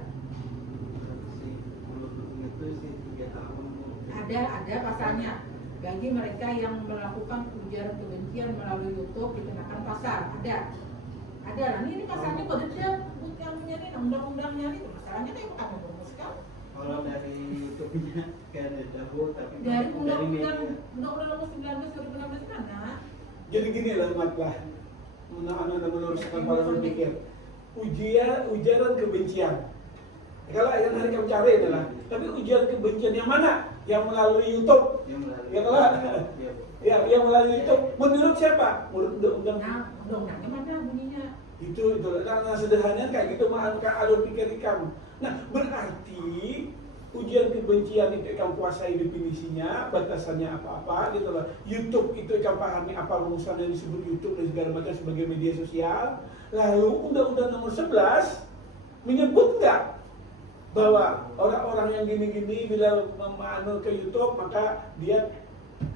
Ada pasalnya. Bagi mereka yang melakukan ujaran kebencian melalui YouTube dikenakan pasal. Ada lah. Ini pasalnya berbeda. Bukan ini undang-undangnya itu masalahnya itu bukan merumuskan. Kalau dari YouTube-nya kayak ada dahulu, tapi Dari media. undang-undang nomor 19 2016 mana? Jadi gini lah umatlah. Anak-anak meluruskan para berpikir. Ujaran kebencian. Kalau yang hari kamu cari adalah, tapi ujian kebencian yang mana? Yang melalui YouTube. Ya kalau yang melalui YouTube. Menurut siapa? Menurut undang-undang. Nah, undang-undangnya mana bunyinya? Itu. Nah, sederhananya kayak gitu mah alur pikir kamu. Nah, berarti ujian kebencian itu kamu kuasai definisinya, batasannya apa-apa gitu loh. YouTube itu kamu pahami apa rumusan yang disebut YouTube dan segala macam sebagai media sosial. Lalu Undang-Undang Nomor 11 menyebut nggak bahwa orang-orang yang gini-gini bila memanul ke YouTube maka dia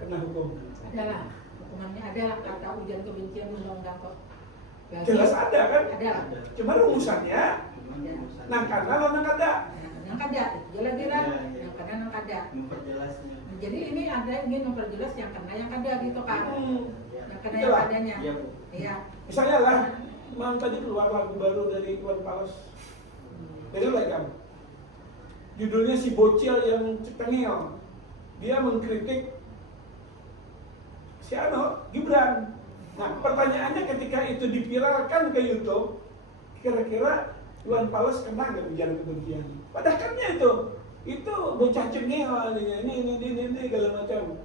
kena hukum. Adalah hukumannya adalah kata ujian kebencian undang-undang kok. Jelas ada kan? Ada. Cuma rumusannya nah karena nang ada. Yang ada, jelas-jelas. Yang karena yang ada. Memperjelasnya. Jadi ini ada ingin memperjelas yang karena yang ada gitu kan. Yang karena Itulah. yang adanya. Iya, Bu. Iya. Misalnya lah, Mam tadi keluar lagu baru dari Iwan Fals. Dengar nggak kamu? Judulnya Si Bocil yang Cetengel. Dia mengkritik si Gibran. Nah, pertanyaannya ketika itu diviralkan ke YouTube, kira-kira Iwan Fals kena nggak ujaran kebencian? Padahal kan itu bocah cengel, ini segala macam.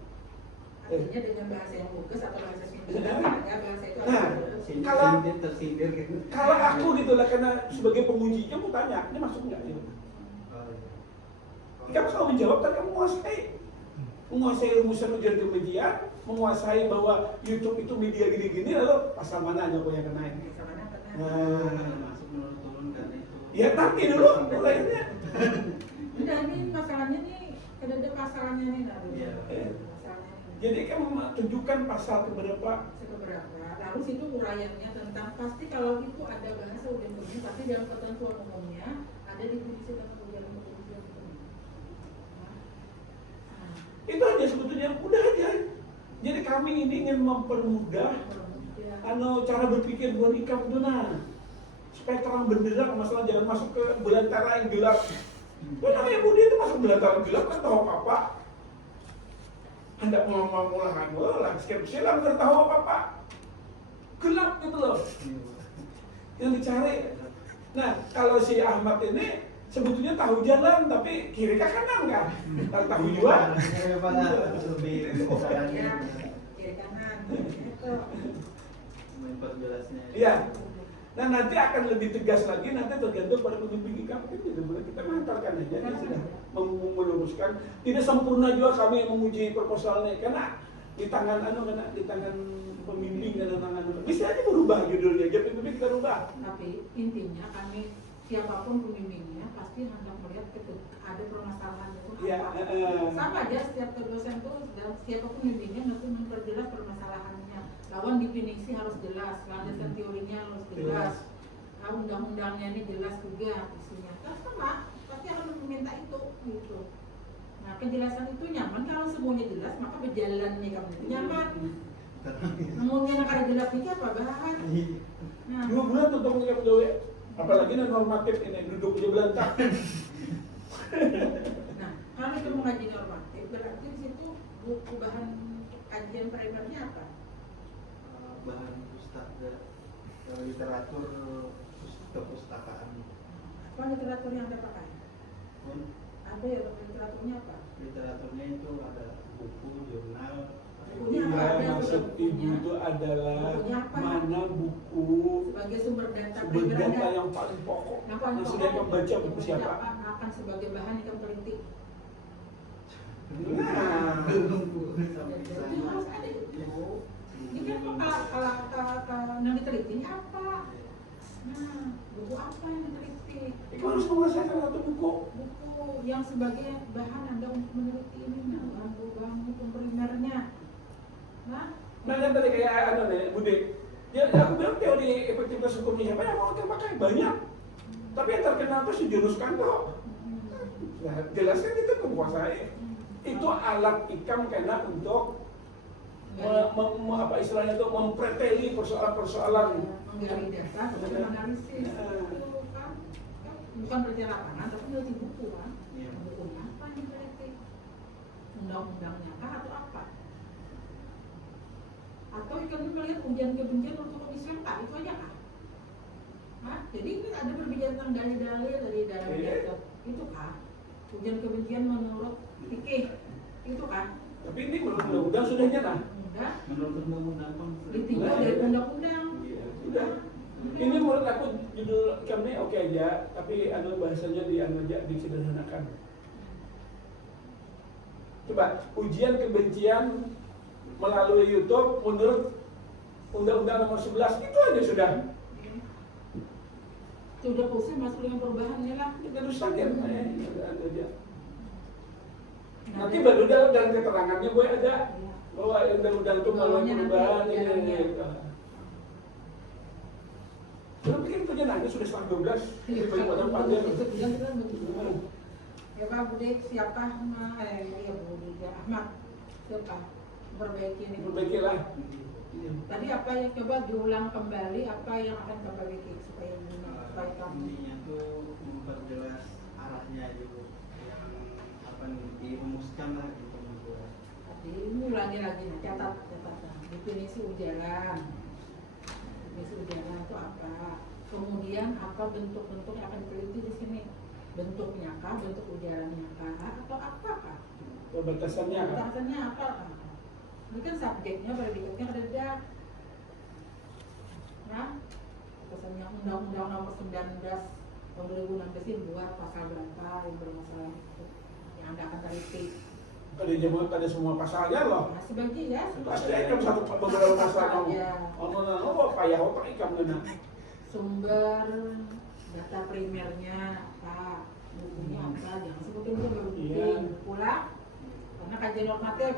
Artinya dengan bahasa yang bagus atau bahasa sindir, ya bahasa itu Nah, ada. tersindir gitu. Kalau aku gitu lah, karena sebagai pengujinya mau tanya, ini masuk nggak? Kamu kalau menjawab kan kamu menguasai rumusan ujaran kebencian, menguasai bahwa YouTube itu media gini-gini, lalu pasal mana aja kok yang kenain? Sama mana pernah. Nah, Masuk menurun kan itu. ya tapi dulu mulainya. Udah ini masalahnya nih, ada pasalnya nih, Iya. masalahnya nih. Jadi kamu tunjukkan pasal keberapa? Seberapa. Lalu situ uraiannya tentang pasti kalau itu ada bahasa ujian kebencian, pasti dalam ketentuan umumnya ada definisi tentang ujian kebencian. Itu aja sebetulnya, udah aja. Jadi kami ini ingin mempermudah cara berpikir buat ikam itu supaya terang benderang, masalah jangan masuk ke belantara yang gelap. Karena ya Budi itu masuk belantara gelap kan tahu apa-apa. Hendak mau lah, silam nggak tahu apa-apa. Gelap gitu loh. Yang dicari. Nah, kalau si Ahmad ini sebetulnya tahu jalan tapi kiri ke kanan kan? Tahu juga. Lebih Ya, kiri kanan. Itu. memperjelasnya. Iya. Nah nanti akan lebih tegas lagi, nanti tergantung pada pembimbing kami. Tidak boleh kita mengantarkan aja, dia sudah meluruskan. Tidak sempurna juga kami yang menguji proposalnya, karena di tangan di tangan pembimbing dan tangan bisa aja berubah judulnya, jadi pembimbing kita rubah. Tapi intinya kami siapapun pembimbingnya pasti hendak melihat ada permasalahan itu Iya. apa. Sama aja setiap dosen itu dan siapapun pembimbingnya nanti memperjelas permasalahannya. Lawan definisi harus jelas, landasan teorinya harus jelas. Nah, undang-undangnya ini jelas juga isinya. Kan sama, pasti akan meminta itu gitu. Nah, kejelasan itu nyaman kalau semuanya jelas, maka berjalannya kamu itu nyaman. Namun yang ada jelas itu apa bahan? Nah, 2 bulan tuh tunggu yang pegawai, apalagi yang normatif ini duduk di belantak. nah, kalau itu mengaji normatif, berarti di situ buku bahan kajian primernya apa? Bahan pustaka, literatur kepustakaan. Apa literatur yang Anda pakai? Ada ya literaturnya apa? Literaturnya itu ada buku, jurnal. Bukunya apa? Ya, Ada maksud bukunya. ibu itu adalah Bukunya apa? mana buku Sebagai sumber data sumber primer data Anda. yang paling pokok. Nah, paling Yang pokok sudah kamu baca buku bukunya siapa? apa? Akan sebagai bahan yang kamu teliti. Nah, Jadi harus ada itu. Ini kan kalau yang diteliti apa? Nah, buku apa yang diteliti? kamu harus menguasai salah satu buku. Buku yang sebagai bahan Anda untuk meneliti ini, nah, bahan primernya. Nah, Nah, kan tadi kayak Bude. Ya, aku bilang teori efektivitas hukumnya siapa yang mau kita pakai banyak. Tapi yang terkenal itu si Junus Kanto. Nah, jelaskan itu menguasai. Itu alat ikam karena untuk apa istilahnya itu mempreteli persoalan-persoalan. menggali data, kemudian analisis. Itu kan bukan kerja lapangan, tapi meneliti buku kan. Iya. Bukunya apa yang diteliti? Undang-undangnya kah atau apa? Atau kami melihat ujian kebencian untuk Islam tak itu aja kah? Hah? Jadi ini ada perbedaan tentang dalil-dalil dari dalam kitab itu kah? Ujian kebencian menurut fikih itu kan? Tapi ini menurut undang-undang sudah nyata. Udah Menurut undang-undang pun ditinjau dari undang-undang. Iya, sudah. Ini menurut aku judul kami oke aja, tapi bahasanya disederhanakan. Coba ujian kebencian melalui YouTube menurut Undang-Undang Nomor 11 itu aja sudah. Sudah pusing masuk dengan perubahannya lah. Kita harus sadar, ada aja. Nanti baru dalam keterangannya gue ada bahwa undang-undang itu melalui perubahan ini. Belum bikin itu aja nanti sudah setengah 12. Jadi banyak orang panjang. Itu bilang kita begitu. Ya Pak Bude siapa ya Bude Ahmad siapa perbaiki ini. Perbaikilah. Iya. Tadi apa yang coba diulang kembali apa yang akan diperbaiki supaya supaya kamu Intinya tuh memperjelas arahnya juga yang apa nih dirumuskan lah gitu membuat. tadi ini ulangi lagi nih, catatan definisi ujaran. Definisi ujaran itu apa? Kemudian apa bentuk-bentuk yang akan diteliti di sini? Bentuknya kah, bentuk ujarannya kah, atau apakah? Batasannya kan? Batasannya apa? Ini kan subjeknya, predikatnya ada. Nah, batasannya Undang-Undang Nomor 19 tahun 2016 ini buat pasal berapa yang bermasalah itu yang Anda akan teliti. Pada semua pasalnya loh. Nah, sebagian ya. Pasti ikam satu beberapa pasal kamu. Ya. Oh, payah otak ikam kena. Sumber data primernya apa, bukunya apa, jangan sebutin itu baru Iya. bikin pula karena kajian normatif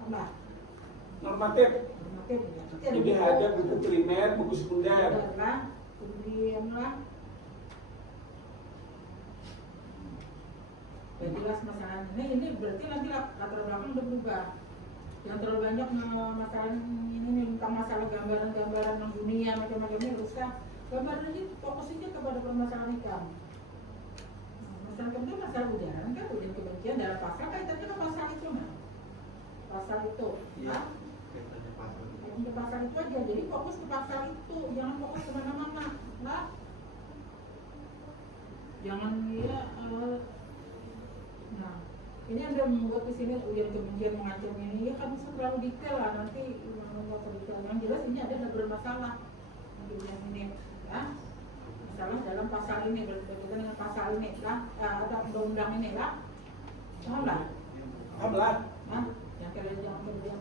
apa Normatif. normatif ya. Jadi ada buku primer, buku sekunder. lah kemudian lah ya jelas masalahnya ini berarti nanti latar belakang udah berubah. Yang terlalu banyak masalah ini tentang masalah gambaran-gambaran dunia macam-macamnya rusak. Gambaran ini fokusnya kepada permasalahan ikan. Masalah kemudian masalah ujaran kan ujaran kebencian dalam pasal kaitannya ke pasal itu nah. Pasal itu, Iya. ah, Kaitannya pasal. ke pasal itu aja. Jadi fokus ke pasal itu, jangan fokus kemana-mana, nah. Jangan ya. Nah, ini Anda membuat di sini ujian kebencian mengancam ini ya kan bisa terlalu detail lah nanti membuat detail. Yang jelas ini ada bermasalah yang ini ya masalah dalam pasal ini berkaitan dengan pasal ini lah ada undang-undang ini lah paham lah Paham lah. nah yang kalian jangan kemudian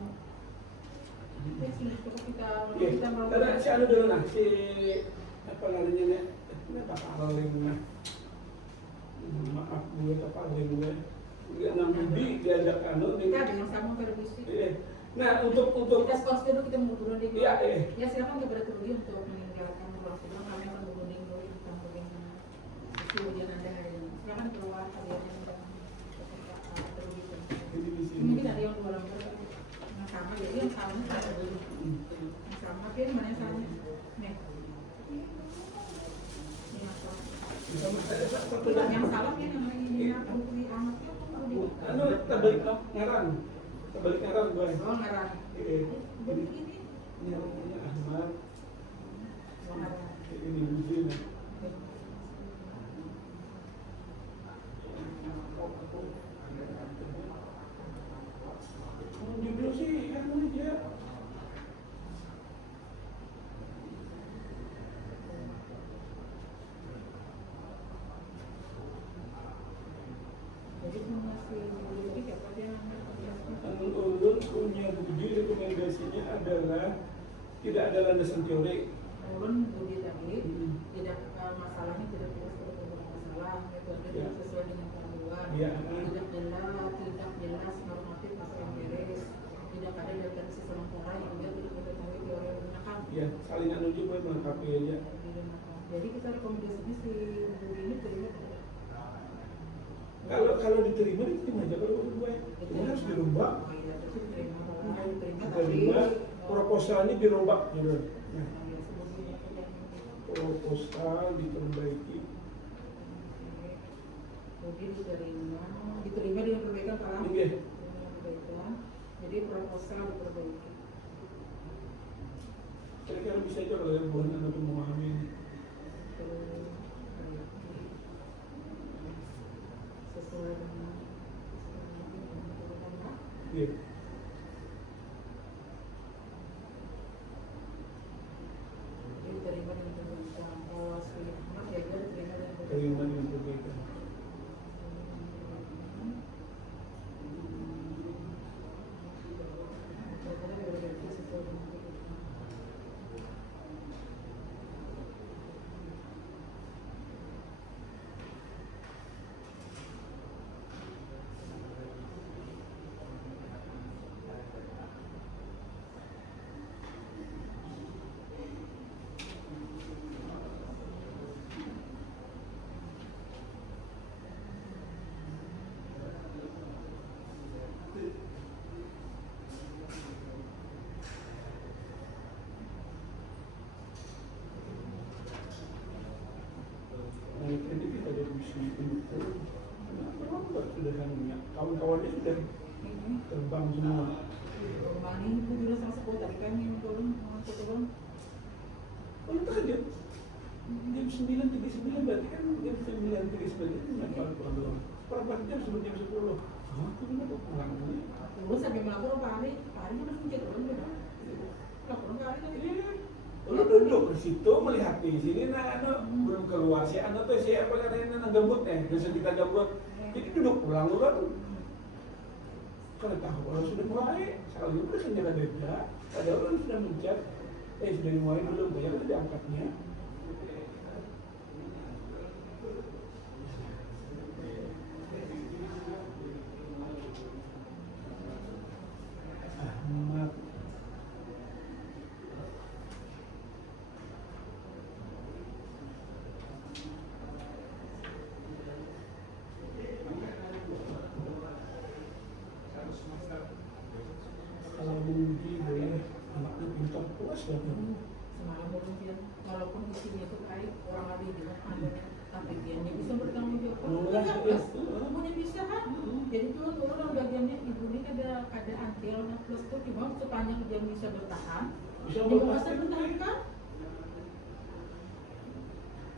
ya sudah cukup kita Iya. Ada si anu dulu nah si apa namanya nih? Ini apa paling nah? Maaf gue apa gue? Dia nambi diajak anu nih. kita dengan sama revisi Nah untuk kita skors dulu kita mau berunding dulu. Iya, Ya silakan kepada Trudi untuk meninggalkan ruang sidang kami akan berunding dulu tentang bagaimana isi ujian Anda hari ini. Silakan keluar kalian yang sedang Trudi. Jadi di sini. Mungkin ada yang dua lembar yang sama jadi yang sama kita beli. Yang sama kan mana yang sama? Nih. Ini yang sama. Sama saya satu Yang salah kan yang ini aku di amatnya Trudi. Anu terbalik ngaran. Terbalik ngaran gue. Oh ngarang. Jadi Begini. ini namanya Ahmad. Oh ngarang. Ini Bujin. Judul sih kan aja. Jadi masih jadi siapa dia namanya? Ulun punya budi rekomendasinya adalah tidak ada landasan teori. Ulun budi tadi tidak masalahnya tidak jelas pada masalah metode Ya. tidak sesuai dengan panduan Ya. tidak jelas normatif apa yang beres tidak ada definisi sementara yang dia tidak mengetahui teori yang digunakan Ya, saling anu juga melengkapi aja. jadi kita rekomendasinya si budi ini terima tidak? Kalau diterima aja kalau menurut gue. Ini harus dirombak. Oh iya, terus diterima kalau diterima Diterima proposalnya dirombak gitu. Nah, ya, sebelumnya kita proposal diperbaiki. Budi diterima dengan perbaikan Pak. Iya. Dengan perbaikan. Jadi proposal diperbaiki. Kira-kira bisa aja kalau yang bukan anak memahami ini. Sesuai dengan Iya. jadi diterima dengan perbaikan. Kalau sudah ya dia diterima dengan perbaikan. Terima dengan perbaikan. namanya kredit kita dari misi pendukung. Kenapa sudah namanya kawan-kawannya sudah terbang semua. Kemarin ibu juga sama sekolah tadi kan yang turun turun. Oh itu kan jam 9.39 berarti kan jam 9.39 itu nempel pulang. Seperempat jam sebelum jam 10. Aku kenapa pulang ini? Terus sampai melapor Pak Ari udah mencet orang beda. Lapor ke Ari tadi. Lu duduk di situ melihat di sini belum keluar si anak tuh si apa katanya gambut biasa kita gambut. Jadi duduk pulang lu kan. Kalau tahu kalau sudah mulai, sekali itu udah senjata denda, ada orang sudah mencet, sudah dimulai belum, banyak kan diangkatnya. Ahmad. Kalau mungkin boleh anaknya pintar puas ya. Semalam mungkin walaupun isinya itu baik orang ada di rumah tapi dia bisa bertanggung jawab. Ibunya bisa kan? Jadi tuh orang bagiannya ibu ini ada antilnya plus tuh cuma sepanjang dia bisa bertahan. Bisa Dia bisa bertahan kan?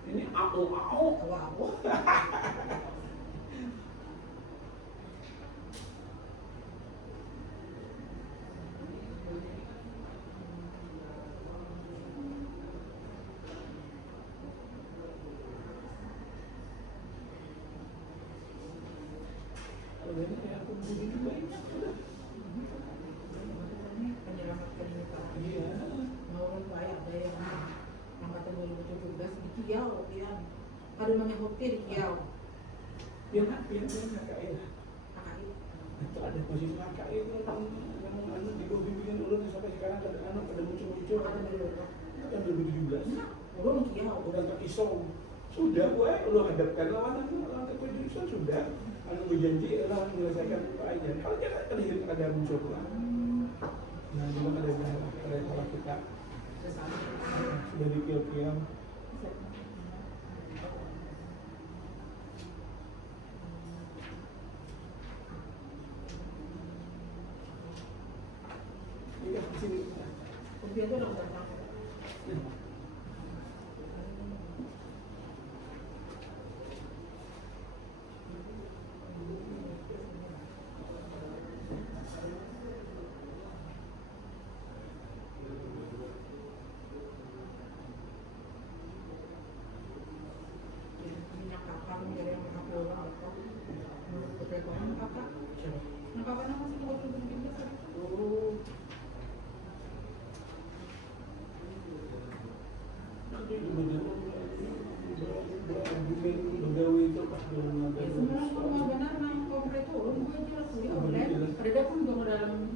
Ini aku. Wow. Kalau ini kayak aku begini baik. Menyelamatkan ini Pak. Iya. Mau baik ada yang angkatan 2017 di Kiau dia. Ada namanya Hoki di Kiau. Dia kakak ya. KKI. Itu ada posisi kakak itu yang di bawah bimbingan ulun sampai sekarang pada muncul-muncul. Ada dulu. Kan 2017. Belum Kiau. Bukan terpisau. Sudah gue lu hadapkan lawan keputusan sudah. Anu berjanji adalah menyelesaikan perayaan. Kalau jangan ada muncul pulang. Nah, juga ada kalau kita sudah dipil-pil. Iya, di sini. Kemudian itu udah datang.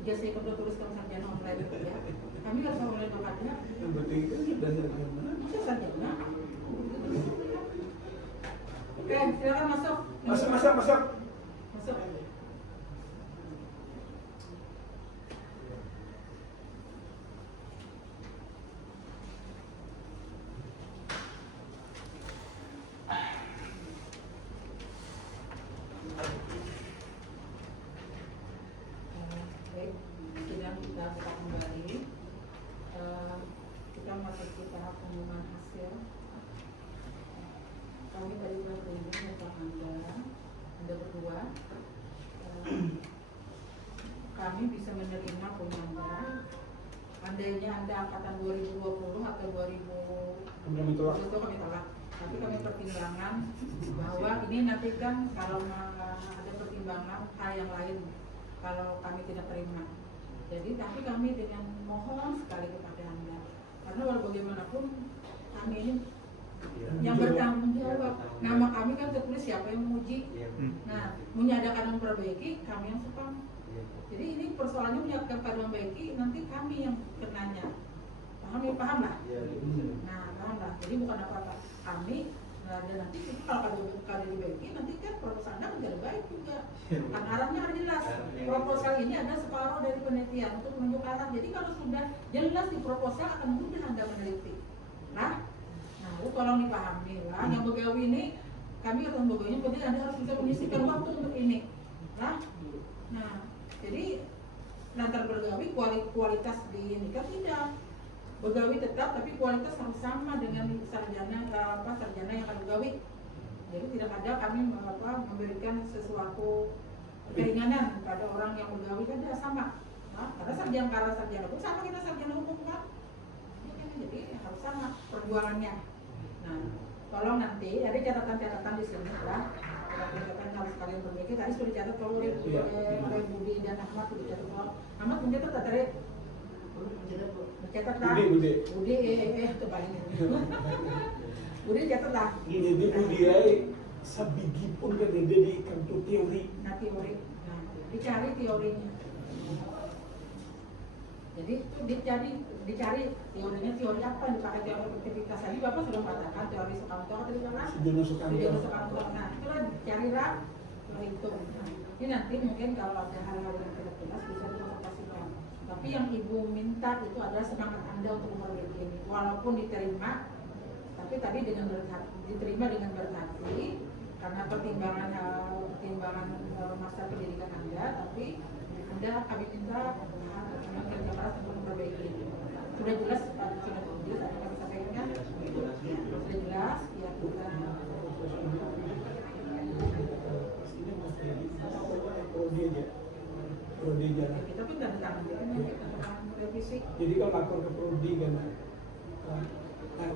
Jasa ikut tulis sarjana online itu ya. Kami harus online makanya. Yang penting itu sudah sarjana. Bisa sarjana. Oke, silakan masuk. Masuk. Masuk. Baik, sidang kita buka kembali. Kita memasuki tahap pengumuman hasil. Kami tadi telah berhubung dengan Anda berdua. Kami bisa menerima penyandaran. Andainya Anda angkatan 2020 atau 2020 itu kami tolak. Tapi kami pertimbangkan bahwa ini nanti kan kalau ada pertimbangan hal yang lain kalau kami tidak terima. Jadi tapi kami dengan mohon sekali kepada Anda karena walau bagaimanapun kami ini yang bertanggung jawab. Nama kami kan tertulis siapa yang menguji. Nah, menyadakan memperbaiki kami yang sepam. Jadi ini persoalannya menyatakan pada memperbaiki nanti kami yang kenanya. Paham lah? Nah, paham lah. Jadi bukan apa-apa. Kami dan nanti kalau kali diperbaiki nanti kan proposal Anda menjadi baik juga. Kan arahnya harus jelas. Proposal ini ada separuh dari penelitian untuk menunjuk arah. Jadi kalau sudah jelas di proposal akan mudah Anda meneliti. Nah, tolong dipahami lah. Yang begawi ini, kami kata begawinya penting Anda harus bisa menyisihkan waktu untuk ini. Nah, jadi antar begawi kualitas di nikah tidak. Begawi tetap, tapi kualitas harus sama dengan sarjana yang akan begawi. Jadi tidak ada kami memberikan sesuatu keringanan pada orang yang begawi kan tidak sama. Karena sarjana pun sama, kita sarjana hukum kan. Jadi harus sama perjuangannya. Nah, tolong nanti ada catatan-catatan di sini lah. Catatan harus kalian perbaiki. Tadi sudah dicatat kalau oleh Budi dan Ahmad sudah dicatat. Ahmad mungkin itu tadi mencatat lah. Budi terbalik. Budi catat lah. Jadi Budi sabigi pun kan dia di kantor teori. Nah teori, nah dicari teorinya. Jadi itu dicari teorinya, teori apa yang dipakai teori efektivitas tadi Bapak sudah mengatakan teori Sukamto tadi kan? Sujono Sukamto. Nah itulah carilah itu. Nah, ini nanti mungkin kalau ada hal-hal yang tidak jelas bisa dikonsultasikan. Tapi yang Ibu minta itu adalah semangat Anda untuk memperbaiki ini, walaupun diterima, tapi tadi dengan diterima dengan berhati karena pertimbangan masa pendidikan Anda, tapi Anda kami minta kerja keras untuk memperbaiki. Sudah jelas Pak, sudah jelas apa kami sampaikan? Sudah jelas ya kita. Prodi jalan. Kita pun tanda tangan kita revisi. Jadi kalau lapor ke prodi kan,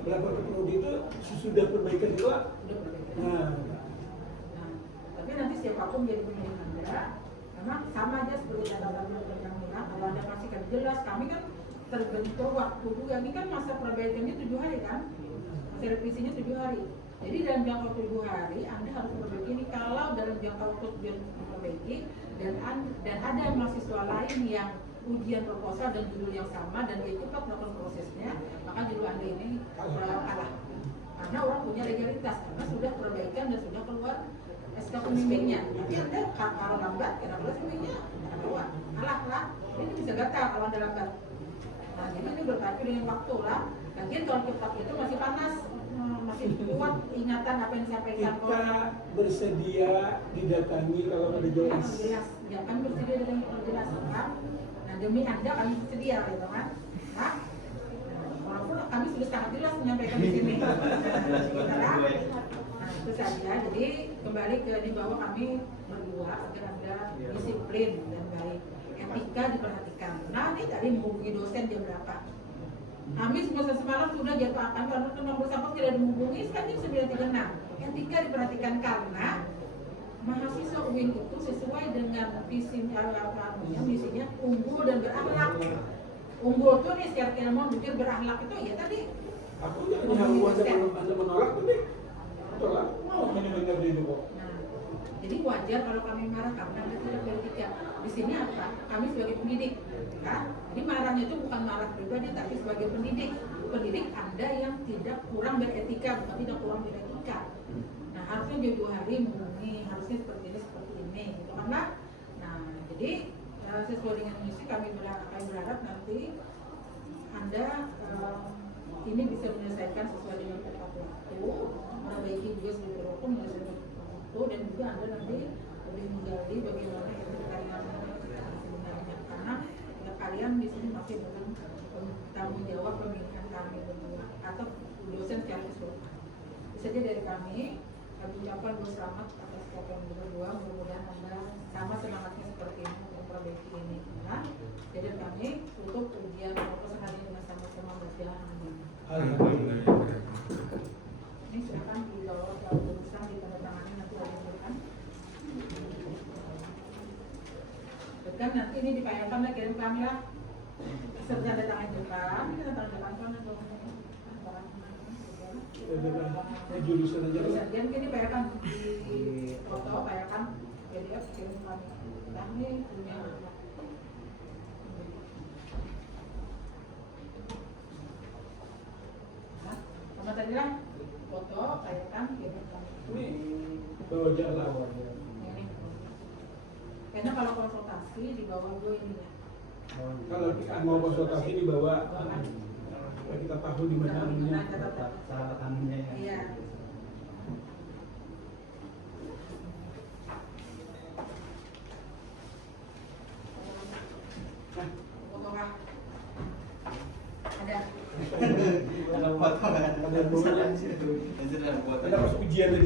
lapor ke prodi itu sudah perbaikan juga. Sudah perbaikan. Nah, tapi nanti siapapun jadi pemimpin Anda, memang sama aja seperti catatan yang bilang. Kalau Anda pastikan jelas, kami kan terbentur waktu juga. Ini kan masa perbaikannya 7 hari kan, masa revisinya 7 hari. Jadi dalam jangka waktu 7 hari Anda harus memperbaiki ini. Kalau dalam jangka waktu 7 hari memperbaiki dan ada mahasiswa lain yang ujian proposal dan judul yang sama dan dia cepat melakukan prosesnya, maka judul Anda ini kalah. Karena orang punya legalitas, karena sudah perbaikan dan sudah keluar SK pembimbingnya. Tapi Anda kalau lambat, kenapa pembimbingnya keluar? Kalah lah. Ini bisa gatal kalau Anda lambat. Nah, jadi ini berpacu dengan waktu lah. Lagian kalau cepat itu masih panas, masih kuat ingatan apa yang disampaikan. Kita bersedia didatangi kalau ada jelas. Jelas, ya kami bersedia dengan penjelasan kan. Nah demi Anda kami bersedia gitu kan. Nah, walaupun kami sudah sangat jelas menyampaikan di sini. Nah, itu saja. Jadi kembali ke di bawah kami berdua agar Anda disiplin dan baik. Etika diperhatikan. Nah ini tadi menghubungi dosen jam berapa? Kami semalam sudah jadwalkan karena nomor sahabat tidak dihubungi sekarang jam 9.36. Etika diperhatikan karena mahasiswa UIN itu sesuai dengan misinya unggul dan berakhlak. Unggul tuh nih secara ilmu jujur berakhlak itu ya tadi. Aku jangan Anda menolak tapi tolak mau mendengar itu kok. Jadi wajar kalau kami marah karena Anda tidak beretika. Di sini apa? Kami sebagai pendidik, kan? Jadi marahnya itu bukan marah pribadi, tapi sebagai pendidik. Pendidik Anda yang tidak kurang beretika, bukan tidak kurang beretika. Nah harusnya jauh-jauh hari menghubungi, harusnya seperti ini, gitu. Karena, nah jadi sesuai dengan misi kami berharap nanti Anda ini bisa menyelesaikan sesuai dengan tepat waktu, memperbaiki juga sesuai waktu, menyelesaikan dan juga Anda nanti lebih menggali bagaimana itu kalian sebenarnya karena ya, kalian di sini masih belum tanggung jawab pemilihan kami berdua atau dosen secara keseluruhan. Bisa saja dari kami ucapkan berselamat atas kalian berdua, mudah-mudahan Anda sama semangatnya seperti ini untuk memperbaiki ini. Nah, jadi kami tutup ujian proposal hari ini sama-sama berjalan. Ini silakan dibawa ke urusan ditandatangani nanti ada kan. Kan nanti ini dipayakan lah kirim kami lah. Serta ada tangan depan, kita tanda tangan jurusan aja. Jurusan ini payakan di foto, payakan PDF kirim kami. Nah ini punya. Nah, sama tadi lah. Foto, payakan kirim kami. Ini bawa jalan. Karena kalau konsultasi di bawah gue ini ya. Kalau mau konsultasi dibawa, kita tahu di mana anunya. Cara tangannya ya. Iya. Ada dulunya. Itu dalam buatan. Kita pas ujian aja.